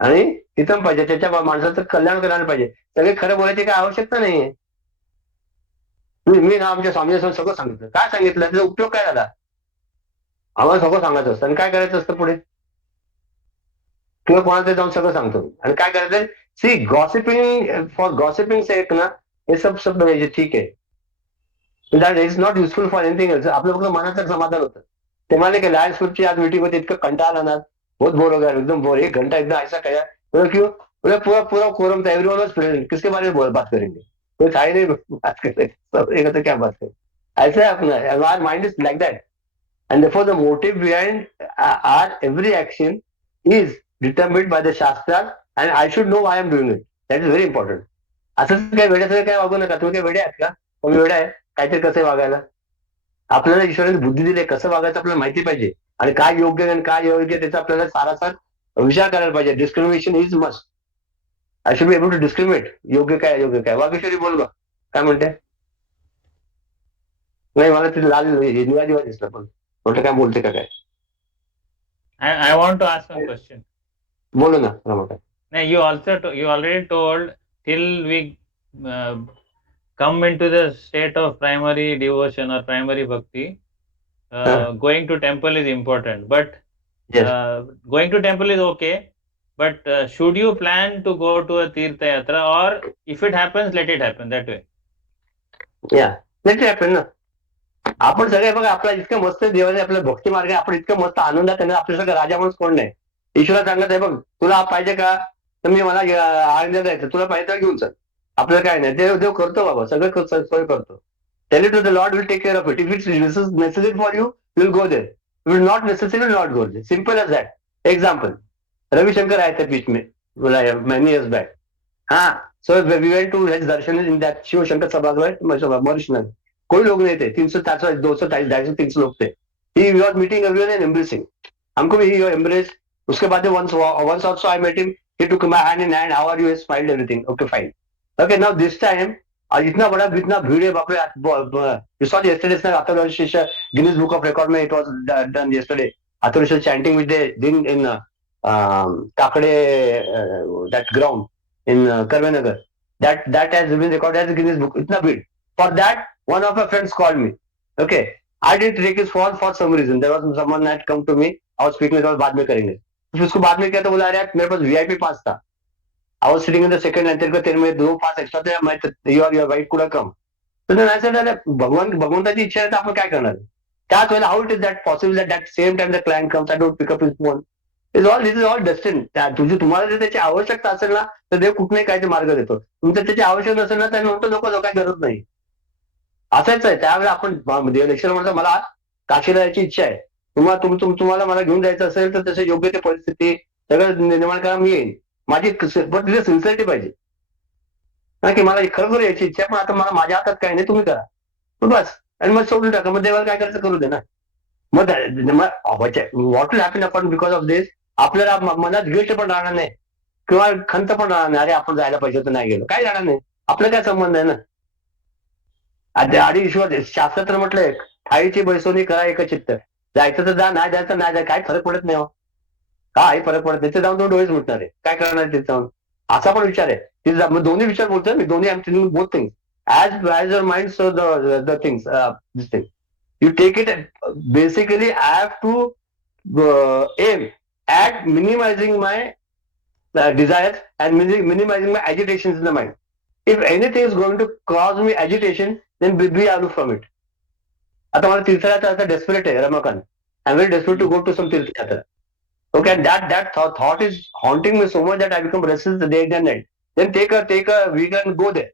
आणि हितम पाहिजे, त्याच्या माणसाचं कल्याण करायला पाहिजे. सगळे खरं बोलायची काय आवश्यकता नाहीये. मी ना आमच्या स्वामींना सगळं सांगितलं. काय सांगितलं? त्याचा उपयोग काय झाला? आम्हाला सगळं सांगायचं असतं आणि काय करायचं असतं पुढे, किंवा कोणाला जाऊन सगळं सांगतो आणि काय करायचं. सी, गॉसिपिंग फॉर गॉसिपिंग सेक ना, हे सब शब्द म्हणजे ठीक आहे, that is not useful for anything else. आपलं फक्त मनाचं समाधान होतं. ते म्हणाले की लायन्स ग्रुपची आज मीटिंग होती, इतकं कंटाळा आला, बहुत बोर हो गया, एकदम बोर, 1 घंटा एकदम ऐसा कहा. बोले क्यों? बोले पूरा पूरा कोरम था, एवरीवन वाज प्रेजेंट, किसके बारे में बात करेंगे, कोई था ही नहीं बात करें, सब एक तो क्या बात करें. ऐसा है अपना, our mind is like that, and therefore the motive behind our every action is determined by the shastra, and I should know why I am doing it. That is very important. असंच काय वेड्याचं काय वागू नका. तुम्ही काय वेडे आहात का? तुम्ही वेडा आहे काहीतरी कसं वागायला. आपल्याला ईश्वराने बुद्धी दिली, कसं वागायचं आपल्याला माहिती पाहिजे, आणि काय योग्य आणि काय योग्य त्याचा आपल्याला सारासार विचार करायला पाहिजे. Discrimination is must. I should be able to discriminate योग्य काय योग्य काय. वागेश्वरी बोल बा, काय म्हणते? नाही, मला तिथे लाल निळा दिवा दिसला, पण म्हटलं काय बोलते का काय. I want to ask one question. बोलो ना Ramakant. Now, you already told till we come into the state of primary devotion or primary bhakti, going to temple is important. But going to temple is okay. But should you plan to go to a tirtha yatra, or if it happens, let it happen that way? Yeah, let it happen ना. आपण सगळे बघा, आपला इतकं मस्त देवाने आपल्या भक्ती मार्ग, आपण इतकं मस्त आनंदात आहे ना, आपल्या सगळं राजा माणूस कोण नाही. ईश्वरा सांगत आहे, बघ तुला पाहिजे का, तर मी मला आनंद द्यायचं, तुला पाहिजे तर घेऊन चल. आपल्याला काय नाही, देव करतो बाबा, सगळं सोय करतो. Tell it to the Lord, will take care of it. If it's necessary for you, will go there. If it not necessary, not go there. Simple as that. Example, Ravishankar आए थे बीच में many years back. So we went to his darshan in that Shiv शंकर सभागृह मॉरिशनल. कोई लोग नहीं थे, 300 400 200 250 300 लोग थे. He was meeting everyone and embracing. हमको भी he embraced. उसके बाद once also I met him. He took my hand in hand. How are you? He smiled everything. Okay, fine. Okay, now this time इतना बड़ा इतना भीड़ है, बाप रे. You saw yesterday Atharva Guinness Book of Record में it was done yesterday. Atharva chanting with the ding in Kakade, that ground in Karvenagar. That has been recorded as a Guinness Book. इतना भीड़. For that, one of my friends called me. Okay, I didn't take his phone for some reason. There was someone that come to me. I was speaking with him, बाद में करेंगे. फिर उसको बाद में किया तो बोला, अरे मेरे पास VIP पास था. I was sitting in the second and तेरे में 2 पास एक्स्ट्रा थे. मैं your wife could have come. So then I said, अरे भगवंताची इच्छा आहे तर आपण काय करणार. त्याच वेळेला how it is that possible that same time the client comes, I don't pick up his phone. This is all destined. तुम्हाला जर त्याची आवश्यकता असेल ना, तर देव कुठलाही काय ते मार्ग देतो. तुमचं त्याची आवश्यकता नसेल ना, तर म्हणतो नको काही गरज नाही. असंच आहे. त्यावेळेला आपण देवलेश्वर म्हणतो, मला काशीला जायची इच्छा आहे, तुम्हाला मला घेऊन जायचं असेल तर तसे योग्य ते परिस्थिती सगळं निर्माण करा, मी येईन. माझी पण तिथे सिन्सिअरिटी पाहिजे ना, की मला खरोखर यायची इच्छा, पण आता मला माझ्या हातात काही नाही, तुम्ही करा बस. आणि मग सोडून टाका. मग देवाला काय करायचं करू दे ना. मग what will happen upon because of this, आपल्याला मनात गिल्ट पण राहणार नाही. किंवा खंत पण राहणार नाही, अरे आपण जायला पाहिजे होतं नाही गेलो, काय जाणार नाही, आपलं काय संबंध आहे ना. आधी ईश्वर शास्त्रात तर म्हटलंय, ठाईची बैसोनी करा एकचित्त, जायचं तर जा, नाही जायचं नाही जायचं, काय फरक पडत नाही हो, काही फरक पडत नाही, तिथे जाऊन तो डोळेच उठणार आहे, काय करणार तिथे जाऊन, असा पण विचार आहे. तिथे मग दोन्ही विचार बोलतोय मी, दोन्ही both things as your mind so the things this thing you take it basically. I have to aim at minimizing my desires and minimizing my agitations in the mind. If anything is going to cause me agitation, then be aloof from it. आता मला तीर्थयात्रा desperate आहे, Ramakant, I am very desperate to go to some tirthayatra. Okay, and that thought is haunting me so much that I become restless day and night. Then take a we can go there.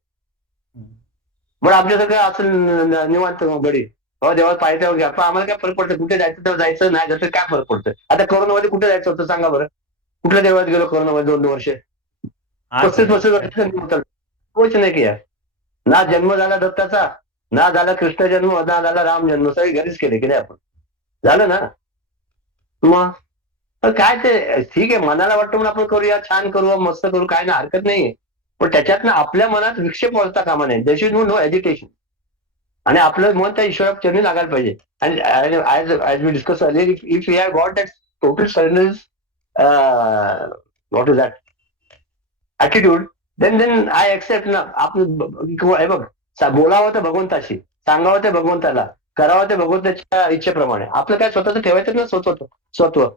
पण आमच्यासारखं असं निवांत गडी, हो देवात पाहिजे तेव्हा घ्या, पण आम्हाला काय फरक पडतं, कुठे जायचं तेव्हा जायचं, नाही जायचं काय फरक पडतं. आता कोरोनामध्ये कुठे जायचं होतं सांगा बरं, कुठल्या देवात गेलो कोरोनामध्ये 2 वर्ष, 35 वर्ष कोच नाही किया. ना जन्म झाला दत्ताचा, ना झाला कृष्ण जन्म, ना झाला राम जन्म, सगळे घरीच केले की नाही आपण, झालं ना. मग काय ते ठीक आहे, मनाला वाटतं म्हणून आपण करूया, छान करू, मस्त करू, काय ना हरकत नाहीये, पण त्याच्यातनं आपल्या मनात विक्षेप होता कामा नये. देर शुड नो एज्युटेशन, आणि आपलं मन त्या ईश्वराच्या चरणी लागायला पाहिजे. आणि as we discuss earlier, if you have got that total surrender, what is that attitude, then I accept ना. आपण हे बघ, बोलावं तर भगवंताशी, सांगावं ते भगवंताला, करावं ते भगवंताच्या इच्छेप्रमाणे, आपलं काय स्वतःच ठेवायचं ना स्वत्व.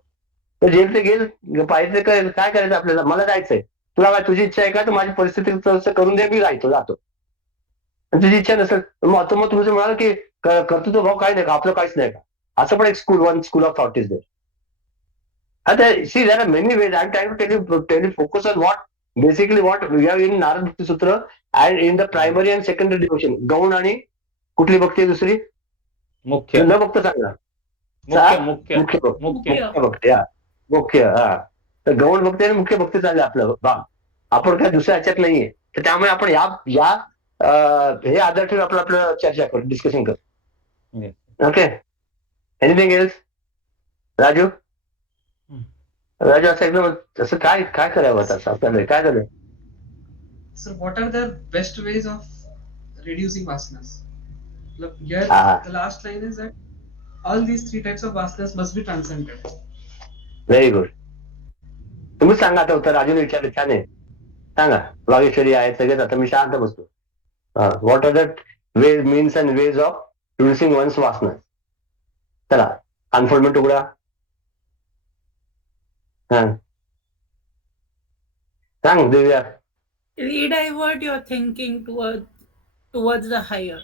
तर जेल ते गेल, पाहिजे काय करायचं आपल्याला, मला जायचंय, तुला काय तुझी इच्छा आहे का, तर माझी परिस्थिती करून दे, मी जातो. तुझी इच्छा नसेल मग तुम्ही म्हणाल की कर्तृत्व भाव काय नाही का, आपलं काहीच नाही का, असं पण एक school of thought is there. आता see there are many ways, I am trying to tell you focus on what basically what we have in Narada Bhakti Sutra and in the primary and secondary devotion. गौण आणि कुठली भक्ती आहे दुसरी, मुख्य न भक्त सांगा, मुख्य भक्ती, हा मुख्य, हा. तर गौण भक्ती आणि मुख्य भक्ती चालले आपलं बा, आपण काय दुसऱ्या ह्याच्यात नाहीये. तर त्यामुळे आपण या हे आधार ठेवून आपलं चर्चा करू, डिस्कशन करू. Okay, anything else Raju? राजू असं एकदम असं काय करावं आता आपल्याला, काय झालं? So what are the best ways of reducing vasanas? Here the last line is that all these 3 types of vasanas must be transcended. Very good. तुम्ही सांगा आता उत्तर, राजूने विचारलं, छान आहे, सांगा. वागेश्वरी आहेत सगळेच, आता मी शांत बसतो. What are the ways, means and ways of reducing one's vasana? चला, अनफोल्डमेंट उघडा. सांग देऊया. Redivert your thinking towards the higher.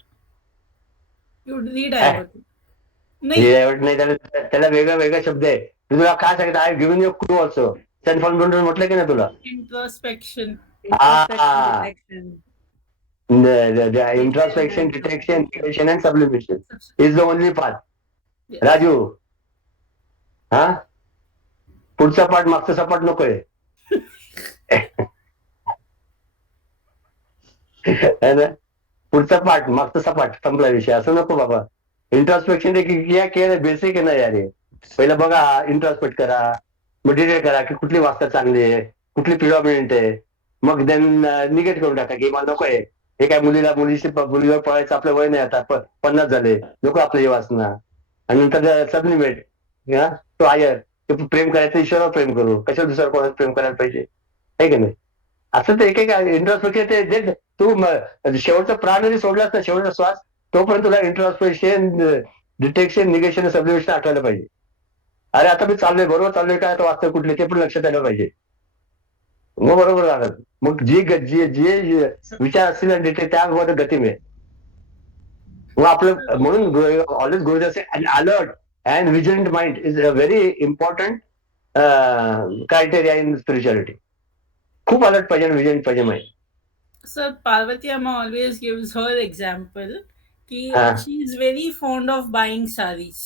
You redivert. नाही, त्याला वेगळा शब्द आहे. तुला काय सांगितलं, I given you clue also. Self confidence म्हटलं की नाही तुला? Introspection. The introspection, detection, negation and sublimation is the only path. Yes. Raju, हा पुढचा पाठ मागचा सपाट नकोय. पुढचा पाठ मागचा सपाट, संपला विषय, असं नको बाबा. इंट्रॉस्पेक्शन बेसिक आहे ना यार. पहिलं बघा, इंट्रॉस्पेक्ट करा, मग डिटेक्ट करा की कुठली वास्ता चांगली आहे, कुठली प्रिडॉमिनंट आहे, मग देन निगेट करून टाका की मला नको आहे, हे काय मुलीवर पळायचं आपलं वय नाही, आता 50 झाले, नको आपलं हे वाचना. आणि नंतर सबलिमेट, तो हायर, प्रेम करायचं ईश्वरावर प्रेम करू, कशावर दुसऱ्या कोणाला प्रेम करायला पाहिजे, आहे की नाही. असं तर एक इंट्रॉस्पेक्शन ते तू शेवटचा प्राण जरी सोडलास ना, शेवटचा श्वास, तोपर्यंत तुला इंट्रॉस्पेक्शन, डिटेक्शन, निगेशन, सबलिमेशन आठवायला पाहिजे. अरे आता मी चाललोय, बरोबर चाललोय काय, आता वाचतोय कुठले ते पण लक्षात आलं पाहिजे. मग बरोबर झालं. मग जे विचार असतील आणि त्यामध्ये गती मिळेल. मग आपलं म्हणून ऑलवेज गुरुजी असे alert and vigilant mind is a very important criteria इन स्पिरिच्युअलिटी. खूप अलर्ट पाहिजे आणि विजिलंट पाहिजे mind. Sir, Parvati Amma always gives her example कि she is very fond of buying sarees.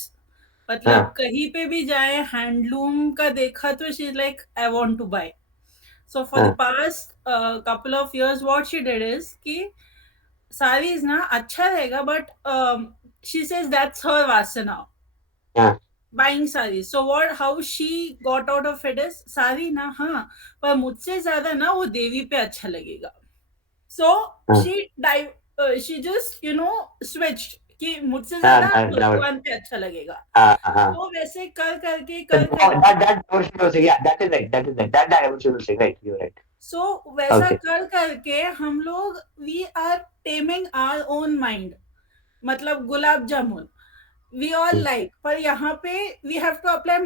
मतलब कहीं पे भी जाए, हैंडलूम का देखा तो she is like, I want to buy. So for the past couple of years, what she did is कि sarees ना अच्छा रहेगा, but she says that's her vasana. buying sarees. So what, how she got out of it is, sari ना हाँ, पर मुझसे ज्यादा ना वो देवी पे अच्छा लगेगा. So she just switched कि मुझसे ज्यादा भगवान पे अच्छा लगेगा. तो वैसे कर करके that diversion was, yeah, that is right, that diversion was right, you're right. So वैसा कर करके हम लोग we are taming our own mind. मतलब गुलाब जामुन we all like, पर यहाँ पे we have to apply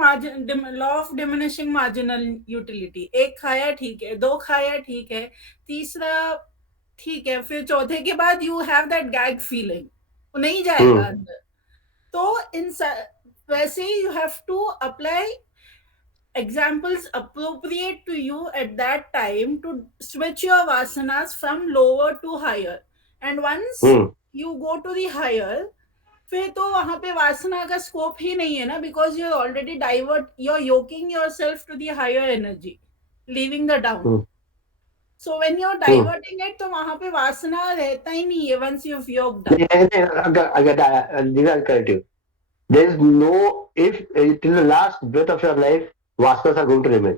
law of diminishing marginal utility. एक खाया ठीक है, दो खाया ठीक है, तीसरा ठीक है, फिर चौथे के बाद you have that gag feeling, नहीं जाएगा अंदर. तो वैसे ही you have to apply examples appropriate to you at that time to switch your vasanas from lower to higher. And once you go to the higher, फिर तो वहां पे वासना का स्कोप ही नहीं है ना, because you already divert, you are yoking yourself to the higher energy, leaving the down. So when you are diverting it, तो वहां पे वासना रहता ही नहीं है once you have yoked up. There is no, if till the last breath of your life, vasanas are going to remain.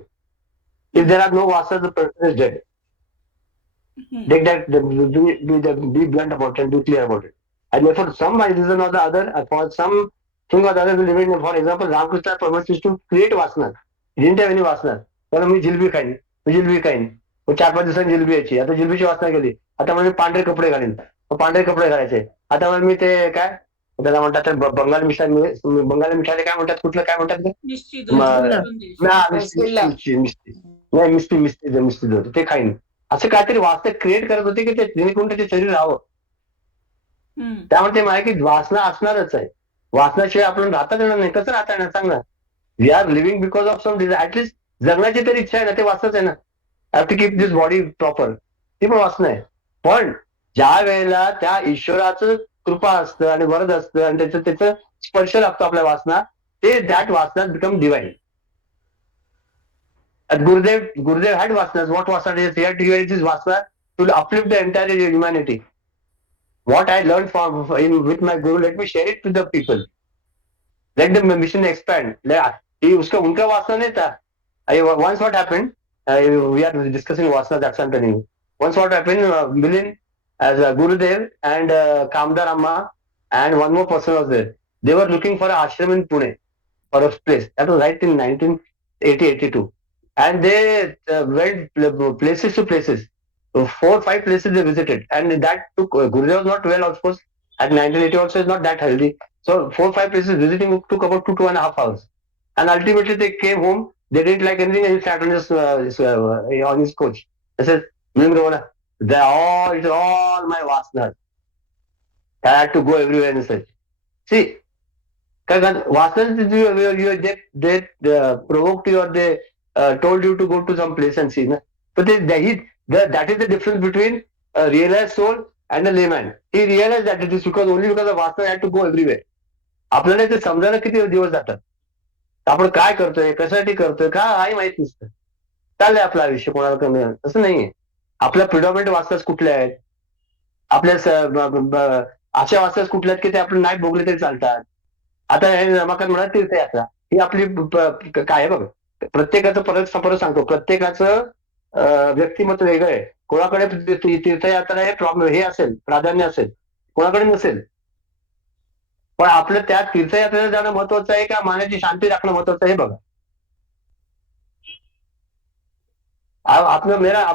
If there are no vasanas, the person is dead. Take that, be blunt about it, be clear about it. And for some reason or the other, for some thing or the other, will remain. For example, Ramakrishna permits us to create vasanas. He didn't have any vasanas. तर मी जिलबी खाईन, मग 4-5 दिवसांनी जिलबी यायची. आता जिलबीची वासना गेली. आता म्हणजे पांढरे कपडे घालीन, पांढरे कपडे घालायचे. आता मी ते काय त्याला म्हणतात, बंगाल मिठाई काय म्हणतात, कुठलं काय म्हणतात ते, मिस्टी दूध ते खाईन. असं काहीतरी वासना क्रिएट करत होते की ते जेणेकरून त्याचे शरीर राहावं. त्यामुळे ते माहिती की वासना असणारच आहे. वासनाशिवाय आपण राहता येणार नाही. कसं राहता येणार सांग ना. We are living because of some desire. At least जगण्याची तरी इच्छा आहे ना, ते वासनाच आहे ना. Have to keep this body proper, ती पण वासना आहे. पण ज्या वेळेला त्या ईश्वराचं कृपा असतं आणि वरद असतं आणि त्याचं स्पर्श लागतो आपल्या वासना, ते दॅट वासना become divine. Gurudev had vasanas. What vasanas? He had to use his vasana to uplift the entire humanity. What I learned with my guru, let me share it to the people. Let the mission expand. उनका वासना नहीं था. Once what happened, we are discussing vasana, that's what I'm telling you. Once what happened, Milind, as Gurudev and Kamdar Amma and one more person was there. They were looking for an ashram in Pune, for a place. That was right in 1980-82. And they went places to places. So 4-5 places they visited, and that took Gurudev was not well, of course. At 1980 also is not that healthy. So 4-5 places visiting took about 2.5 hours. And ultimately they came home. They didn't like anything, and he sat on his couch. I said, it's all my vasanas. I had to go everywhere and say, see, vasanas, they provoked you, or they told you to go to some place and see. Na? But that is the difference between a realized soul and a layman. He realized that it is only because of vasana had to go everywhere. आपल्याला ते समजायला किती दिवस जातात. आपण काय करतोय, कशासाठी करतोय, काय माहित नसतं. चाललंय आपलं आयुष्य कोणाला कमी, तसं नाहीये. आपल्या प्रिडॉमिनेंट वासनास कुठल्या आहेत, आपल्या अशा वासनास कुठल्या आहेत की ते आपण नाही भोगले तरी चालतात. आता हे रमाकांत म्हणा तीर्थयात्रा, ही आपली काय आहे बघ, प्रत्येकाचं परत सांगतो, प्रत्येकाचं व्यक्तिमत्व वेगळं आहे. कोणाकडे तीर्थयात्रा हे असेल, प्राधान्य असेल, कोणाकडे नसेल. पण आपलं त्या तीर्थयात्रेला जाणं महत्वाचं आहे का मनाची शांती राखणं महत्वाचं आहे बघा. आपलं मेरा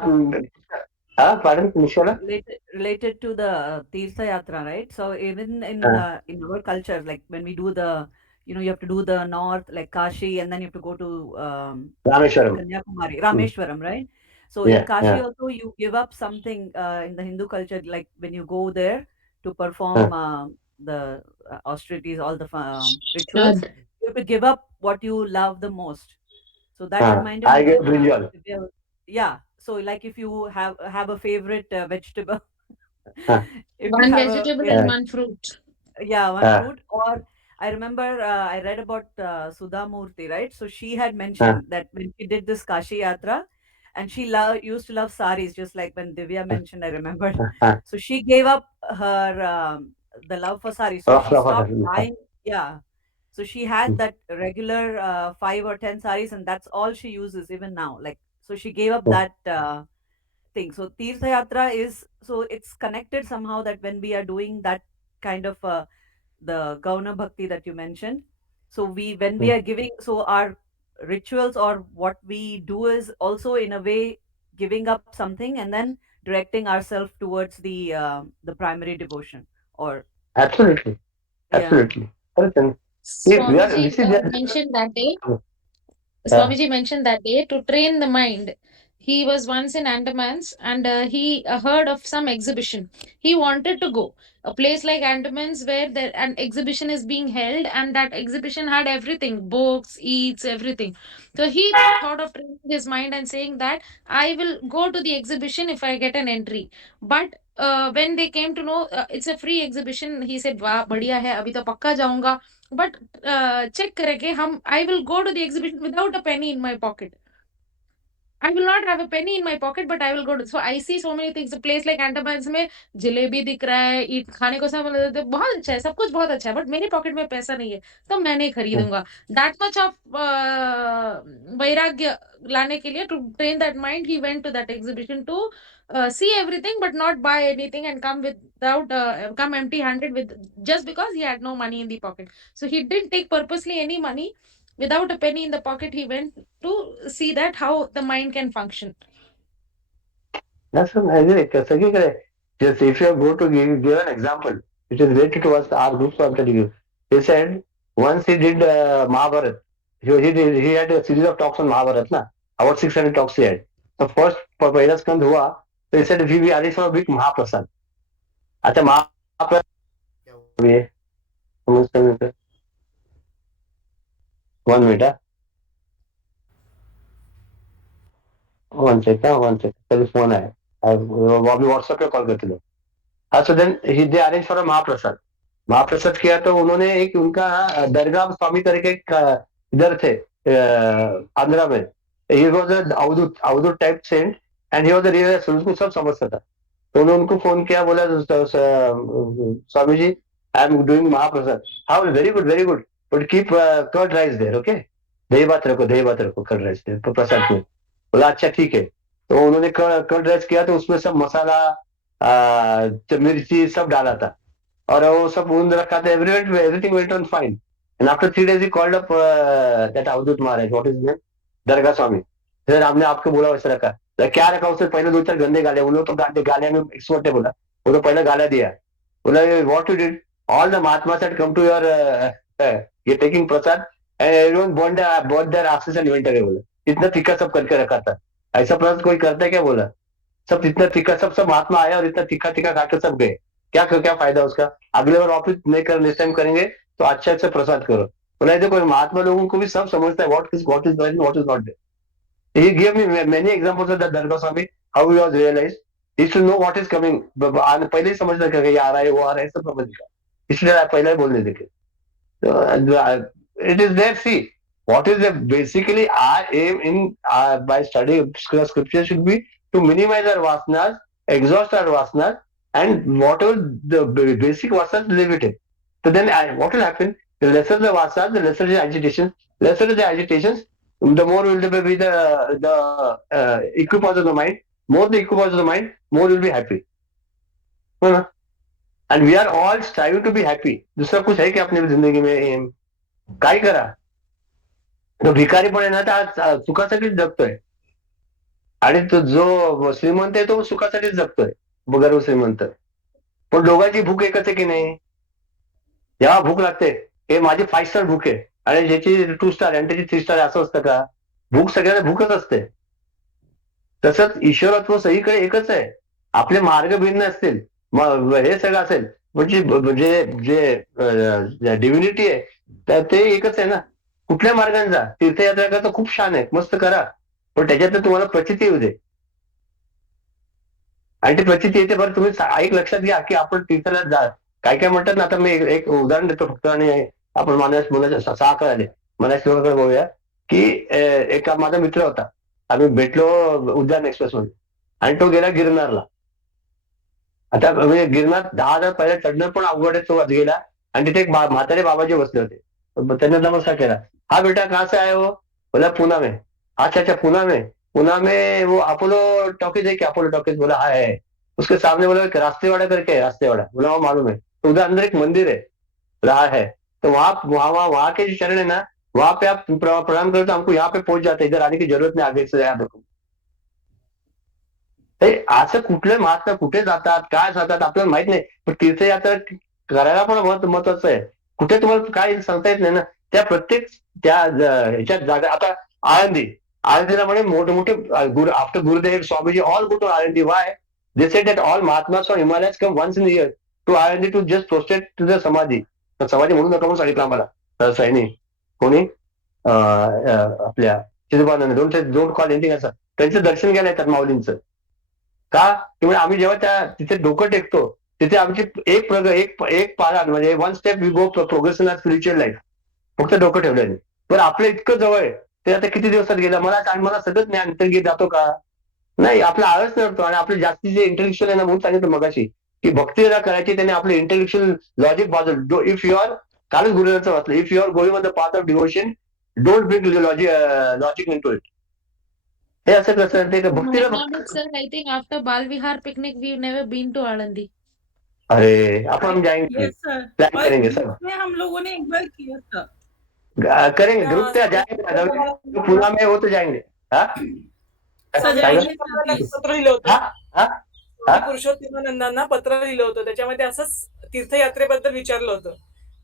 pardon, Nishwala? Related to the Tirtha Yatra, right? So even in our culture, like when we do the, you have to do the north, like Kashi, and then you have to go to Rameshwaram. Kanyakumari, Rameshwaram, right? So in Kashi also you give up something in the Hindu culture, like when you go there to perform the austerities, all the rituals, you have to give up what you love the most. So that reminded I me get of brinjal. Yeah. So like if you have a favorite vegetable, if One you have vegetable and one fruit. one fruit. Or I remember I read about Sudha Murthy, right? So she had mentioned that when she did this Kashi Yatra, and she used to love saris, just like when Divya mentioned, I remembered. So she gave up her the love for saris. So she stopped buying. Yeah. So she had that regular 5 or 10 saris, and that's all she uses even now. Like, so she gave up that thing. So Tirtha Yatra is, so it's connected somehow, that when we are doing that kind of the Gauna Bhakti that you mentioned, so when we are giving, so our rituals or what we do is also in a way giving up something and then directing ourselves towards the primary devotion, or Absolutely. yeah. Absolutely. Correct. And we are, Swamiji this is there. mentioned that day. Uh, Swamiji mentioned that day to train the mind. He was once in Andamans and he heard of some exhibition. He wanted to go. A place like Andamans where an exhibition is being held, and that exhibition had everything, books, eats, everything. So he thought of training his mind and saying that I will go to the exhibition if I get an entry. But when they came to know it's a free exhibition, he said, वाह बढ़िया है, अभी तो पक्का जाऊंगा. But check करेंगे हम. I will go to the exhibition without a penny in my pocket. I will not have a penny in my pocket, but I will go to. So I see so many things. A place like Andamans में जलेबी दिख रहा है, ईट खाने को सब बहुत अच्छा है, सब कुछ बहुत अच्छा है, बट मेरे पॉकेट में पैसा नहीं है, तो मैं नहीं खरीदूंगा. That much of वैराग्य लाने के लिए, to train that mind, he went to that exhibition to see everything, but not buy anything and come empty-handed with, just because he had no money in the pocket. So he didn't take purposely any money. Without a penny in the pocket, he went to see that how the mind can function. that's what I agree. Sagi correct. Just if you go to give an example, which is related to us, our group, so I'm telling you. He said once he did Mahabharat. He had a series of talks on Mahabharat, na? About 600 talks he had. The first पहला स्कंद हुआ, so he said we arrange for a big महाप्रसाद. अच्छा महाप्रसाद क्या हुआ ये? One minute, huh? One second, one second. Telephone है. वो अभी व्हाट्सएप पे कॉल करते लो. हाँ, so then they arranged for a महाप्रसाद. महाप्रसाद किया तो उन्होंने एक उनका दरगाह स्वामी करके इधर थे आंध्रा में. He was Avadhut Avadhut type saint and he was real, उसको सब समझता था. तो उन्होंने उनको फोन किया, बोला Swami ji I am doing mahaprasad. How very good but keep curd rice there, okay. दही भात रखो कर्ड राइस देयर प्रसाद में. बोला अच्छा ठीक है. तो उन्होंने कर्ड राइस किया, तो उसमें सब मसाला मिर्ची सब डाला था और वो सब ऊंद रखा था. Everything went on fine. And after 3 days he called up that Avadhut Maharaj, what is name, Dargah Swami. Sir हमने आपको बोला वैसे रखा. क्या रखा उसने? पहले 2-4 गंदे गाले. उन लोग तो गालियां में एक्सपर्ट है. बोला वो तो पहले गाला दिया. बोला what you did, all the mahatma said come to your ये taking prasad and everyone bond their access and inventory. बोला इतना तीखा सब करके रखा था. ऐसा प्रसाद कोई करता है क्या? बोला सब इतना तीखा, सब महात्मा आया और इतना तीखा तीखा खाकर सब गए. क्या फायदा उसका? अगले बार ऑफिस नहीं कर, नेक्स्ट टाइम करेंगे तो अच्छा अच्छा प्रसाद करो. बोला देखो महात्मा लोगों को भी सब समझता है what is what is not. He gave me many examples of that Dargah Swami, how he was realized. He should know what is coming. पहले ही समझ रखा ये आ रहा है, वो आ रहा है, सब समझ गया. इसलिए पहले ही बोल देते थे. It is there. See, what is the basically our aim in by studying scripture should be to minimize our vasanas, exhaust our vasanas, and whatever the basic vasanas, live it in. So then, what will happen? The lesser the vasanas, the lesser the agitations. Lesser the agitations, the more will be the equipoise of the mind. More the equipoise of the mind, more you'll be happy. And we are all striving to be happy. दूसरा कुछ है क्या अपनी जिंदगी में एम? काय करा? तो भिकारी पण आहे ना, तर सुखासाठीच जगतोय. आणि तो जो श्रीमंत आहे तो सुखासाठीच जगतोय, गर्व श्रीमंत. पण दोघांची भूक एकच आहे की नाही? जेव्हा भूक लागते, हे माझी 5 स्टार भूक आहे आणि ज्याची 2 स्टार आणि त्याची 3 स्टार, असं असतं का? भूक सगळ्यांना भूकच असते. तसंच ईश्वरत्व सगळीकडे एकच आहे. आपले मार्ग भिन्न असतील, हे सगळं असेल, म्हणजे जे डिव्हिनिटी आहे तर ते एकच आहे ना. कुठल्या मार्गांचा तीर्थयात्रा करता खूप छान आहे, मस्त करा, पण त्याच्यात तुम्हाला प्रचिती येऊ दे. आणि ती प्रचिती येते बरं. तुम्ही एक लक्षात घ्या की आपण तीर्थाला जा, काय काय म्हणतात ना. आता मी एक उदाहरण देतो फक्त, आणि आपण मला 6 कळाले. मला श्लोकाकडे बोलूया की एक माझा मित्र होता. आम्ही भेटलो उद्यान एक्सप्रेसमध्ये आणि तो गेला गिरनारला. आता म्हणजे गिरनार 10,000 पहिल्या चढणं पण अवघड आहे. तो गेला आणि तिथे एक म्हातारे बाबाजी बसले होते. त्यांना नमस्कार केला. हाँ बेटा कहाँ से आए हो? बोला पूना में. अच्छा अच्छा पूना में. पूना में वो अपोलो टॉकीज है क्या? Apollo talkies. बोला हाँ है. उसके सामने बोला एक रास्तेवाड़ा करके है, रास्तेवाड़ा. बोला वो मालूम है. तो उधर अंदर एक मंदिर है, रहा है. तो वहां के जो चरण है ना, वहां पे आप प्रणाम करो तो हमको यहाँ पे पहुंच जाते. इधर आने की जरूरत नहीं आगे से याद रखो. असं कुठले महात्मा कुठे जातात, काय जातात आपल्याला माहित नाही. पण तीर्थयात्रा करायला पण महत्वाचं आहे. कुठे तुम्हाला काय सांगता येत नाही ना. त्या प्रत्येक त्या ह्याच्यात जागा. आता आळंदीला म्हणे मोठे after Gurudev Swamiji all go to Alandi. Why? They said that all mahatmas from Himalayas come once in year to Alandi to just prostrate to the samadhi. तर समाधी म्हणून नका म्हणून सांगितलं आम्हाला सैनी कोणी आपल्या चिदंबरानंद. डोंट कॉल एनिथिंग असं. त्यांचं दर्शन घ्यायला येतात माऊलींचं. का? किंवा आम्ही जेव्हा त्या तिथे डोकं टेकतो तिथे आमची एक पारायण म्हणजे one step we go progress in spiritual life. फक्त डोकं ठेवल्याने. पण आपलं इतकं जवळ आहे ते आता किती दिवसात गेलं. मला सगळं ज्ञान तर जातो का? नाही. आपला आळस नसतो. आणि आपले जास्ती जे इंटेलेक्च्युअल आहे ना, म्हणून सांगितलं मगाशी की भक्ती जरा करायची त्याने आपले इंटेलेक्च्युअल लॉजिक बाजू. इफ यू आर कालच गुरुचं वाचलं, if you are going on the path of devotion don't bring logic into it. हे असं कसं ते भक्तीला Sir, I think after Bal Vihar picnic, we've never been to Alandi. अरे अपन हम जाएंगे, यस सर. प्लान और करेंगे ग्रुप सब. में हम लोगों ने एक बार किया था. करेंगे ग्रुप पे जाएंगे. जो पूना में हो तो जाएंगे. हाँ सजाएंगे सर स्वामी प्लीज. पत्र लिहिलं होतं. हाँ हाँ स्वामी पुरुषोत्तमानंदांना पत्र लिहिलं होतं. त्याच्यामध्ये असंच तीर्थयात्रेबद्दल विचारलं होतं.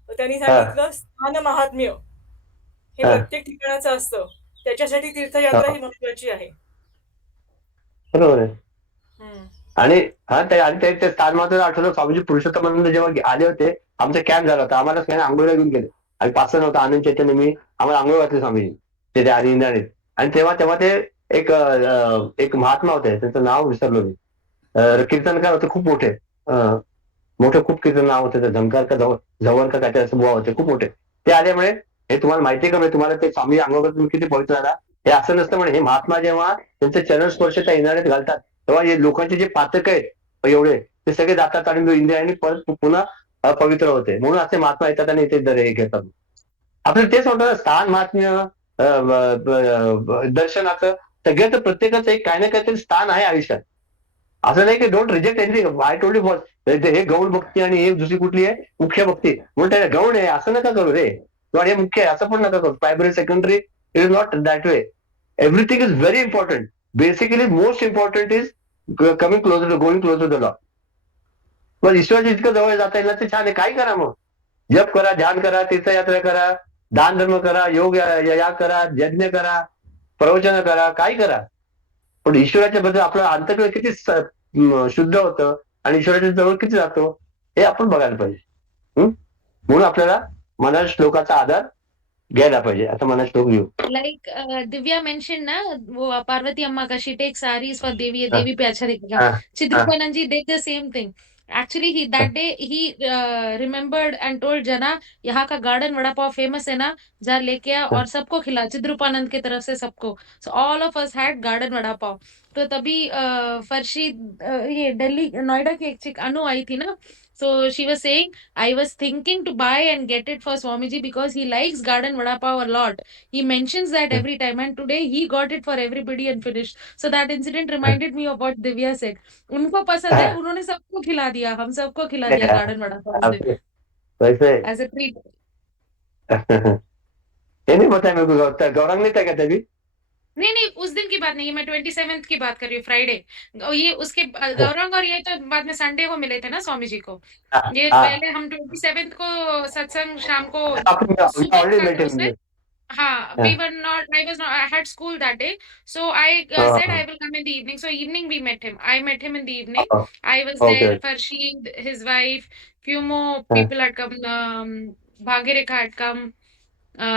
तर त्यांनी सांगितलं स्थान महात्म्य हे प्रत्येक ठिकाणाचं असतं. त्याच्यासाठी तीर्थयात्रा ही महत्वाची आहे. बरोबर आहे. आणि ते स्थान मात्र आठवलं. स्वामीजी पुरुषोत्तमानंद जेव्हा आले होते आमचा कॅम्प झाला होता. आम्हाला काही आंघोळीला घेऊन गेले. आणि पाच नव्हता आनंद चैतन्य मी आम्हाला आंघोळ घातली स्वामीजी ते आणि इंद्राणीत. आणि तेव्हा ते एक महात्मा होते त्यांचं नाव विसरलो मी. कीर्तनकार होते खूप मोठे. खूप कीर्तन नाव होते. झंकार का जवळ का काय असं बुवा होते खूप मोठे. ते आल्यामुळे हे तुम्हाला माहिती आहे का म्हणजे तुम्हाला ते स्वामी आंघोळ तुम्ही किती पवित्र झाला. हे असं नसतं म्हणे. हे महात्मा जेव्हा त्यांचे चरण स्पर्श त्या इंद्राणीत घालतात तेव्हा हे लोकांचे जे पातक आहेत एवढे ते सगळे जातात आणि इंद्रायणी परत पुन्हा पवित्र होते. म्हणून असे महात्मा येतात आणि इथे हे घेतात. आपल्याला तेच म्हणतो स्थान महात्म्य दर्शनाचं सगळ्याचं प्रत्येकाचं एक काही ना काहीतरी स्थान आहे आयुष्यात. असं नाही की don't reject anything. I told you हे गौण भक्ती आणि हे दुसरी कुठली आहे मुख्य भक्ती म्हणून त्याला गौण आहे असं नका करू रे. किंवा हे मुख्य आहे असं पण नका करू. Primary secondary it is not that way. Everything is very important. Basically most important is coming closer going closer to the Lord. पण ईश्वराच्या इतकं जवळ जाता येईल ना ते छान आहे. काय करा मग. जप करा, ध्यान करा, तीर्थयात्रा करा, दान धर्म करा, योग याग करा, यज्ञ करा, प्रवचन करा, काय करा. पण ईश्वराच्या बद्दल आपलं अंतर्गत किती शुद्ध होतं आणि ईश्वराच्या जवळ किती जातो हे आपण बघायला पाहिजे. म्हणून आपल्याला मनात श्लोकाचा आधार घ्यायला पाहिजे. आता मनात श्लोक घेऊ. Like Divya mentioned na, वो Parvati Amma ka she takes sarees for Devi पे अच्छा दिखेगा. Chidrupanand ji did the same thing. Actually that day he remembered and told Jana यहाँ का garden वड़ा पाव famous है ना, जा लेके आ और सबको खिला. चिद्रूपानंद की तरफ से सबको. So all of us had garden vada पाव. तो तभी फर्शी ये दिल्ली नोएडा की एक चिक अनु आई थी ना. So she was saying, I was thinking to buy and get it for Swamiji because he likes garden vada pav a lot. He mentions that every time, and today he got it for everybody and finished. So that incident reminded me of what Divya said. उनको पसंद है, उन्होंने सबको खिला दिया, हम सबको खिला दिया garden vada pav से वैसे as a treat. ये नहीं पता मेरे को. गौरंग नहीं था क्या तभी? नहीं उस दिन की बात नहीं है. मैं 27th की बात कर रही हूँ. फ्राइडे ये उसके गौरंग और ये तो बाद में संडे को मिले थे ना स्वामी जी को. ये पहले हम 27th को सत्संग शाम को सुबह हाँ, we were not. I had school that day, so I said I will come in the evening. So evening we met him. I met him in the evening. I was there. Farshid, his wife, few more people had come. Bhagireka had come.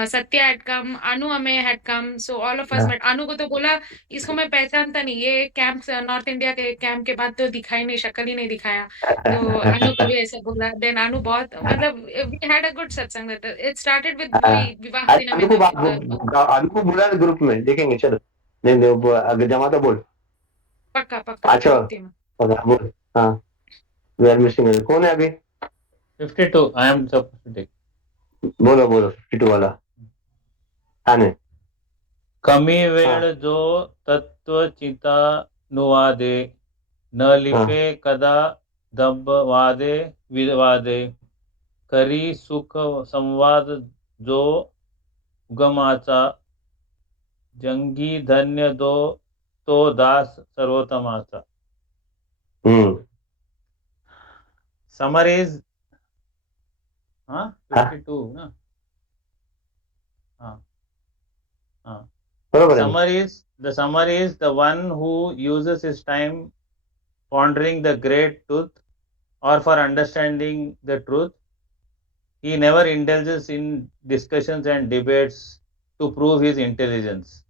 Satya had come. Anu Ame had come. So all of us met. Anu को तो बोला इसको मैं पहचानता नहीं. ये camp north India के कैंप के बाद तो दिखाई नहीं, शक्ल ही नहीं दिखाया. तो अनु को भी ऐसा बोला. Then अनु बहुत मतलब we had a good satsang. It started with विवाह को बुला ग्रुप में देखेंगे. चलो नहीं जमा तो बोल. पक्का अच्छा बोल. हाँ वी आर मिसिंग. कौन है अभी? 52. I am supposed to take. बोलो बोलो किटूवाला छान आहे. कमी वेळ जो तत्वचितानुवादे न लिपे कदा दंभवादे विवादे करी सुख संवाद जो उगमाचा जंगी धन्य तो दास सर्वोत्तमाचा. Summarize 52 ना. The summary is the one who uses his time pondering the great truth or for understanding the truth. He never indulges in discussions and debates to prove his intelligence.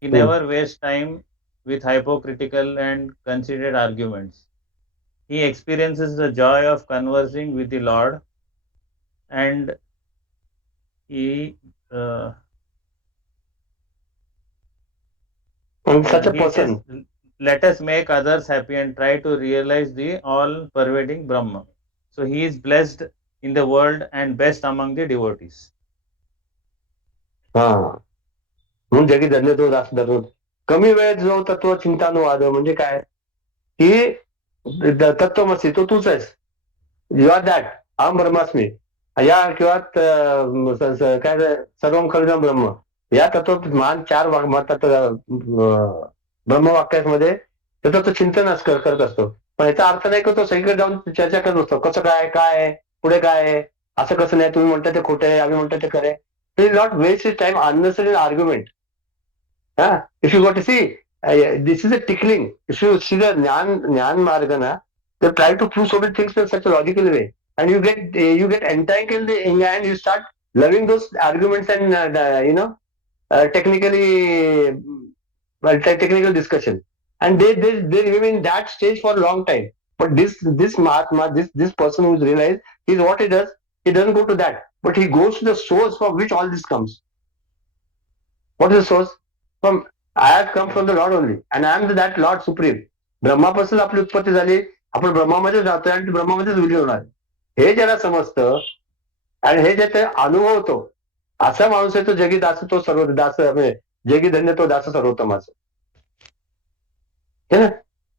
He never wastes time with hypocritical and conceited arguments. He experiences the joy of conversing with the Lord, and he such a person. Let us make others happy and try to realize the all-pervading Brahma. So he is blessed in the world and best among the devotees. म्हणून जगी धन्य तो दास धरून. कमी वेळेत जो तत्व चिंतानुवाद म्हणजे काय की तत्वमसी तो तूच आहेस. यू आर दॅट अहम ब्रह्मास्मी या किंवा काय सर्वम खलुदम ब्रह्म या तत्व मान 4 ब्रह्मवाक्यांमध्ये त्याचं तो चिंतन करत असतो. पण याचा अर्थ नाही की तो सगळीकडे जाऊन चर्चा करत असतो कसं काय काय पुढे काय असं कसं नाही तुम्ही म्हणता ते खोटं आहे आम्ही म्हणतो ते खरं आहे. He will not waste his time unnecessary argument. If you go to see, this is a tickling. If you see the Jnana Marga, they try to prove so many things in such a logical way, and you get entangled in and you start loving those arguments and technical discussion, and they remain in that stage for a long time. But this Mahatma, this person who's realized, is what he does. He doesn't go to that, but he goes to the source from which all this comes. What is the source? From I have come from the Lord only, and I am that Lord Supreme. ब्रह्मापासून आपली उत्पत्ती झाली, आपण ब्रह्मामध्ये जातोय आणि ब्रह्मामध्येच विलीन होणार. हे ज्याला समजतं आणि हे जे ते अनुभवतो असा माणूस आहे तो जगी दास तो सर्व दास म्हणजे जगी धन्य तो दास सर्वोत्तमाचा.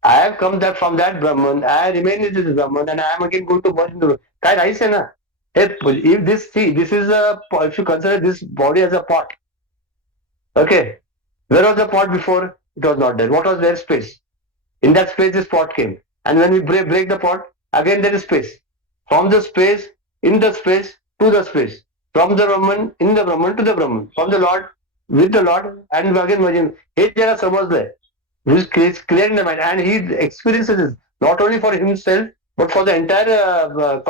I have come that from that Brahman, I remain in this Brahman, and I am again going to burn in the काय राहीच आहे ना. If this is if you consider this body as a pot, okay, where was the pot before? It was not there. What was there? Space. In that space, this pot came, and when we break the pot, again there is space. From the space, in the space, to the space. From the Brahman, in the Brahman, to the Brahman. From the Lord, with the Lord, and again Majin. हे ज्याला समजलंय, he is clear in the mind, and he experiences this not only for himself, but for the entire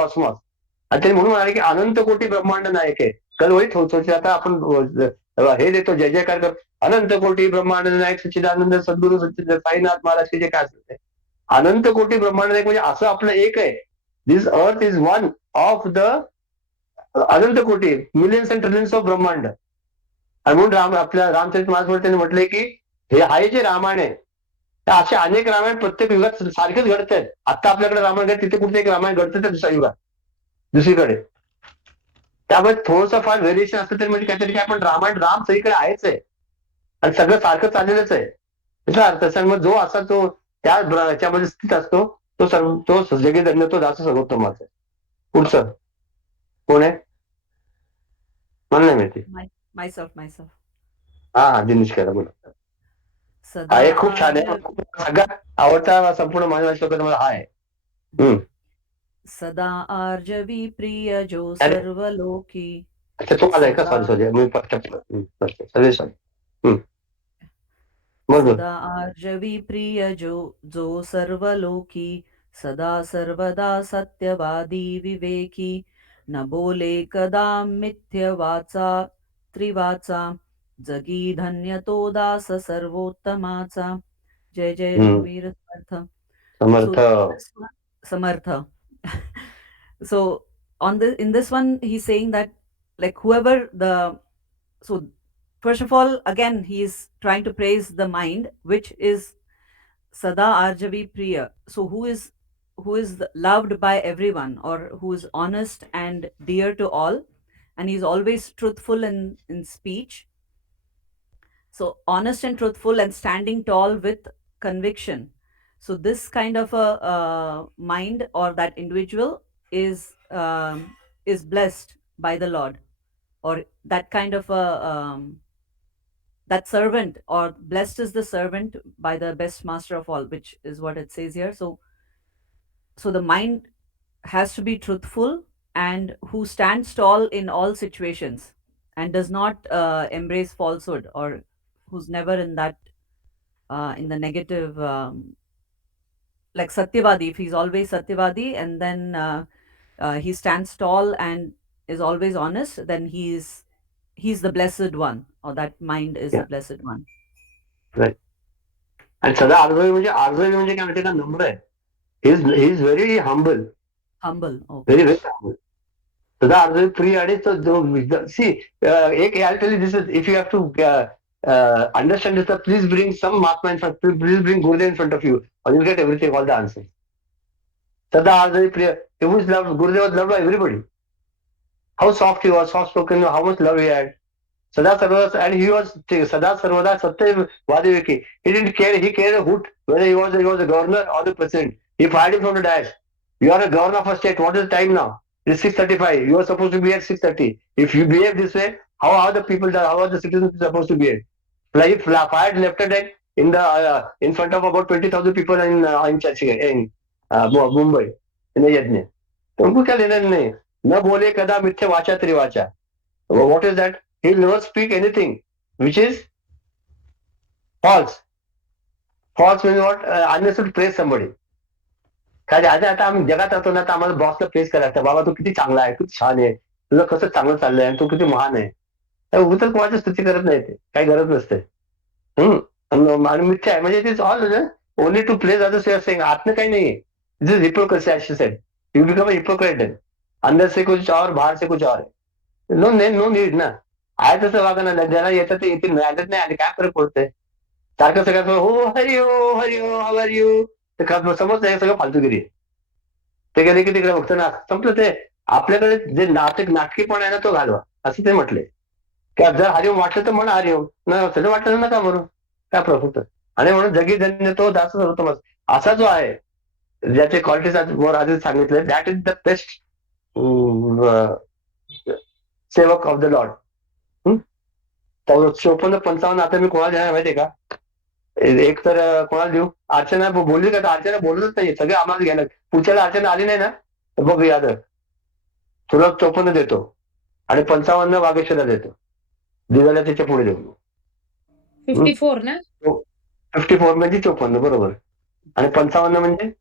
cosmos. आणि त्यांनी म्हणून म्हणाले की अनंत कोटी ब्रह्मांड नायक आहे. कारण होईल थोडं आता आपण हे देतो जय जयकार कर अनंत कोटी ब्रह्मांड नायक सच्चिदानंद सद्गुरु सच्चिद साईनाथ महाराज जे काय असेल ते अनंत कोटी ब्रह्मांड नायक म्हणजे असं आपलं एक आहे. This earth is one of the anant koti millions and trillions of ब्रह्मांड. आणि म्हणून आपल्या रामचरित मानस त्यांनी म्हटलंय की हे आहे जे रामायण आहे असे अनेक रामायण प्रत्येक युगात सारखेच घडत आहेत. आता आपल्याकडे रामायण घडत तिथे कुठे एक रामायण घडतं त्या दुसऱ्या युगात दुसरीकडे. त्यामुळे थोडंसं फार व्हेरिएशन असतं तरी म्हणजे काहीतरी काय पण रामायण राम सगळीकडे आहेच आहे आणि सगळं सारखं चाललेलंच आहे. याचा अर्थ मग जो असा तो त्याच्यामध्ये स्थित असतो तो जगी धन्य तो दास सर्वोत्तमाचा. पुढचं कोण आहे मला नाही माहिती. myself. हा दिनेश करा बोला. हा हे खूप छान आहे. सगळ्यात आवडता संपूर्ण माझ्या श्लोक मला हा आहे. सदा आर्जवी प्रिय जो सर्वलोकी. अच्छा तो आलाय का? सॉरी मी सदा आर्जवी प्रिय जो सर्वलोकी सदा सर्वदा सत्यवादी विवेकी न बोले कदा मिथ्य वाचा त्रिवाचा जगी धन्य तो दास सर्वोत्तमाचा. जय जय रघुवीर समर्थ. So in this one he's saying that like whoever so first of all again he is trying to praise the mind which is sada arjavi priya. So who is loved by everyone or who is honest and dear to all, and he's always truthful in speech. So honest and truthful and standing tall with conviction. So this kind of a mind or that individual is blessed by the Lord, or that kind of a that servant, or blessed is the servant by the best master of all, which is what it says here. So the mind has to be truthful, and who stands tall in all situations and does not embrace falsehood, or who's never in that in the negative, like Satyavadi. If he's always Satyavadi, and then he stands tall and is always honest, then he's the blessed one, or that mind is the blessed one. Right. आणि सदा आर्जवी म्हणजे काय माहिती का, नम्र आहे. He is very humble. Very very humble. सदा आर्जवी फ्री आणि सी एक I tell you this is, if you have to understand this, please bring some Mahatma in front, please bring Gurudev in front of you, and you'll get everything, all the answers. Sada Arjavi Priya, he was loved, Gurudev was loved by everybody. How soft he was, soft spoken, how much love he had. Sada Sarvada, and he was Sada Sarvada Satya Vadiviki. He didn't care, he cared a hoot whether he was a governor or the president. He fired him from the dash. You are a governor of a state, what is the time now? It is 6:35. You are supposed to be at 6:30. If you behave this way, how are the people, how are the citizens supposed to behave? Like fired lieutenant in front of about 20,000 people in Churchill, in Mumbai, in the यज्ञ. तो उनको क्या लेना नहीं. न बोले कदा मिथ्या वाचा तेरी वाचा. What is that? He will never speak anything which is false. False means what? Unless to praise somebody. काय आता आम्ही जगात राहतो ना, तर आम्हाला बॉसला प्रेस करायचं, बाबा तू किती चांगला आहे, किती छान आहे, तुझं कसं चांगलं चाललंय, आणि तू किती महान आहे. उगीच कोणाची स्तुती करत नाही, ते काही गरज नसते. आणि मिथ्या आहे म्हणजे it is all only to please others. Your saying आतनं काही नाहीये. This is hypocrisy, as she said. You become a hypocrite. अंदर से कुछ और, बाहर से कुछ और. नो नो नीड ना. आहे तसं वागा ना, ज्यांना येतं ते येतील, आदत नाही आली काय फरक पडतंय. सारखं सगळं हो हरि ओ हरि ओ हाव आर यू, तर समज हे सगळं फालतूगिरी आहे. ते गेले की तिकडे बघतो ना, संपलं ते. आपल्याकडे जे नाटकीपणा आहे ना, तो घालवा, असं ते म्हटलंय. की जर हरिओम वाटलं तर म्हणा हरिओम, त्याचं वाटलं नका म्हणून, काय प्रॉफिट. आणि म्हणून जगी धन्य तो दास सर्वोत्तम, असा जो आहे, ज्याचे क्वालिटीज वर आधीच सांगितले, दॅट इज द बेस्ट सेवक ऑफ द लॉर्ड. 54-55 आता मी कोणाला देणार माहितीये का? एक तर कोणाला देऊ? अर्चना बोलली का? तर अर्चना बोलतच नाही, सगळे आम्हाला घ्यायला. पुढच्याला अर्चना आली नाही ना, तर बघ याद तुला 54 देतो आणि 55 वागेश्वरला देतो. दिव्याला त्याच्या पुढे देऊ. 54 ना? 54 म्हणजे 54 बरोबर, आणि 55 म्हणजे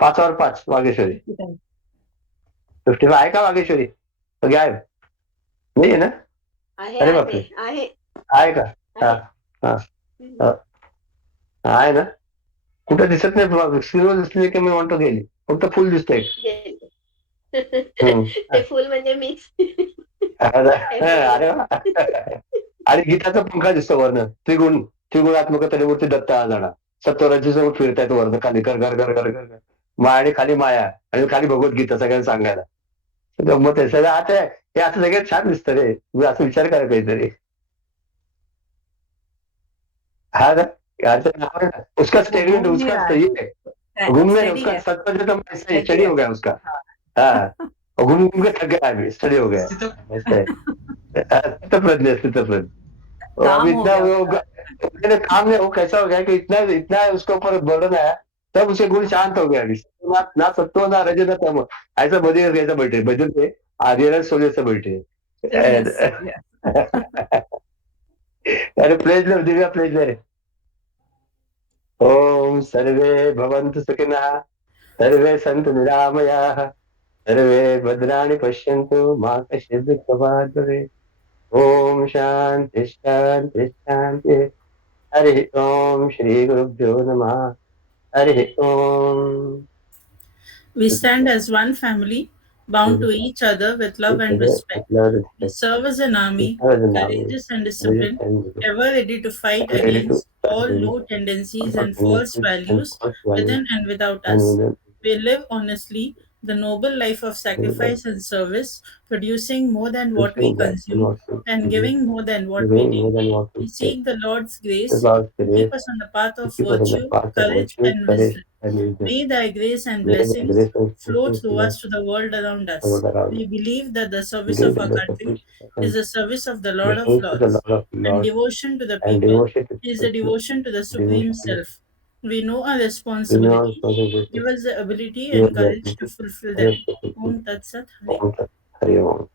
5 वर 5 वागेश्वरी. 55 आहे का वागेश्वरी? घ्या, नाही आहे ना? अरे बापरे, आहे का? हा हा आहे ना. कुठं दिसत नाही, स्क्रीनवर दिसली की मी म्हणतो गेली, फक्त फुल दिसतंय. ते फुल म्हणजे मीच. अरे आणि गीताचा पंखा दिसतो वर्ण. त्रिगुणात्मक तरीवरती दत्त जाणार सत्वराजी सोबत फिरतायत वर्ण, खाली घर घर घर घर घर माया, आणि खाली माया, आणि खाली भगवद्गीता सगळ्यांना सांगायला. गंमत आहे सगळं. आता हे असं सगळ्यात छान दिसतं रे, मी असं विचार करा काहीतरी. हा ना, उसका स्टेडियम, उसका सही है, घूमने उसका स्टडी हो गया उसका. हाँ, घूम घूम के थक गया अभी, स्टडी हो गया. स्थितप्रज्ञ स्थितप्रज्ञ. अब इतना वो काम में वो कैसा हो गया कि इतना इतना उसके ऊपर बर्डन आया, तब उसे गुण शांत हो गया. ना सत्व ना रज ना तम, ऐसा बदल कैसा बैठे, बदल के आर्यन सोले से बैठे. अरे प्लेज लो दिव्या, प्लेज ले. ओम सर्वे भवन्तु सुखिनः, सर्वे सन्तु निरामयाः, सर्वे भद्राणि पश्यन्तु मा कश्चित् दुःखभाग् भवेत्. ओम शांति शांति शांति. हरि ओम. श्री गुरुभ्यो नमः. हरि ओम. We stand as one family, bound to each other with love and respect. We serve as an army, courageous and disciplined, ever ready to fight against all low tendencies and false values within and without us. We live honestly, the noble life of sacrifice and service, producing more than what we consume and giving more than what we take. We seek the Lord's grace to keep us on the path of virtue, courage, and wisdom. May thy grace and blessings flow through us to the world around us. We believe that the service of our country is the service of the Lord of Lords, and devotion to the people is the devotion to the Supreme Self. We know our responsibilities. Give us the ability and courage to fulfill them. Om Tat Sat Hari. Hari Om.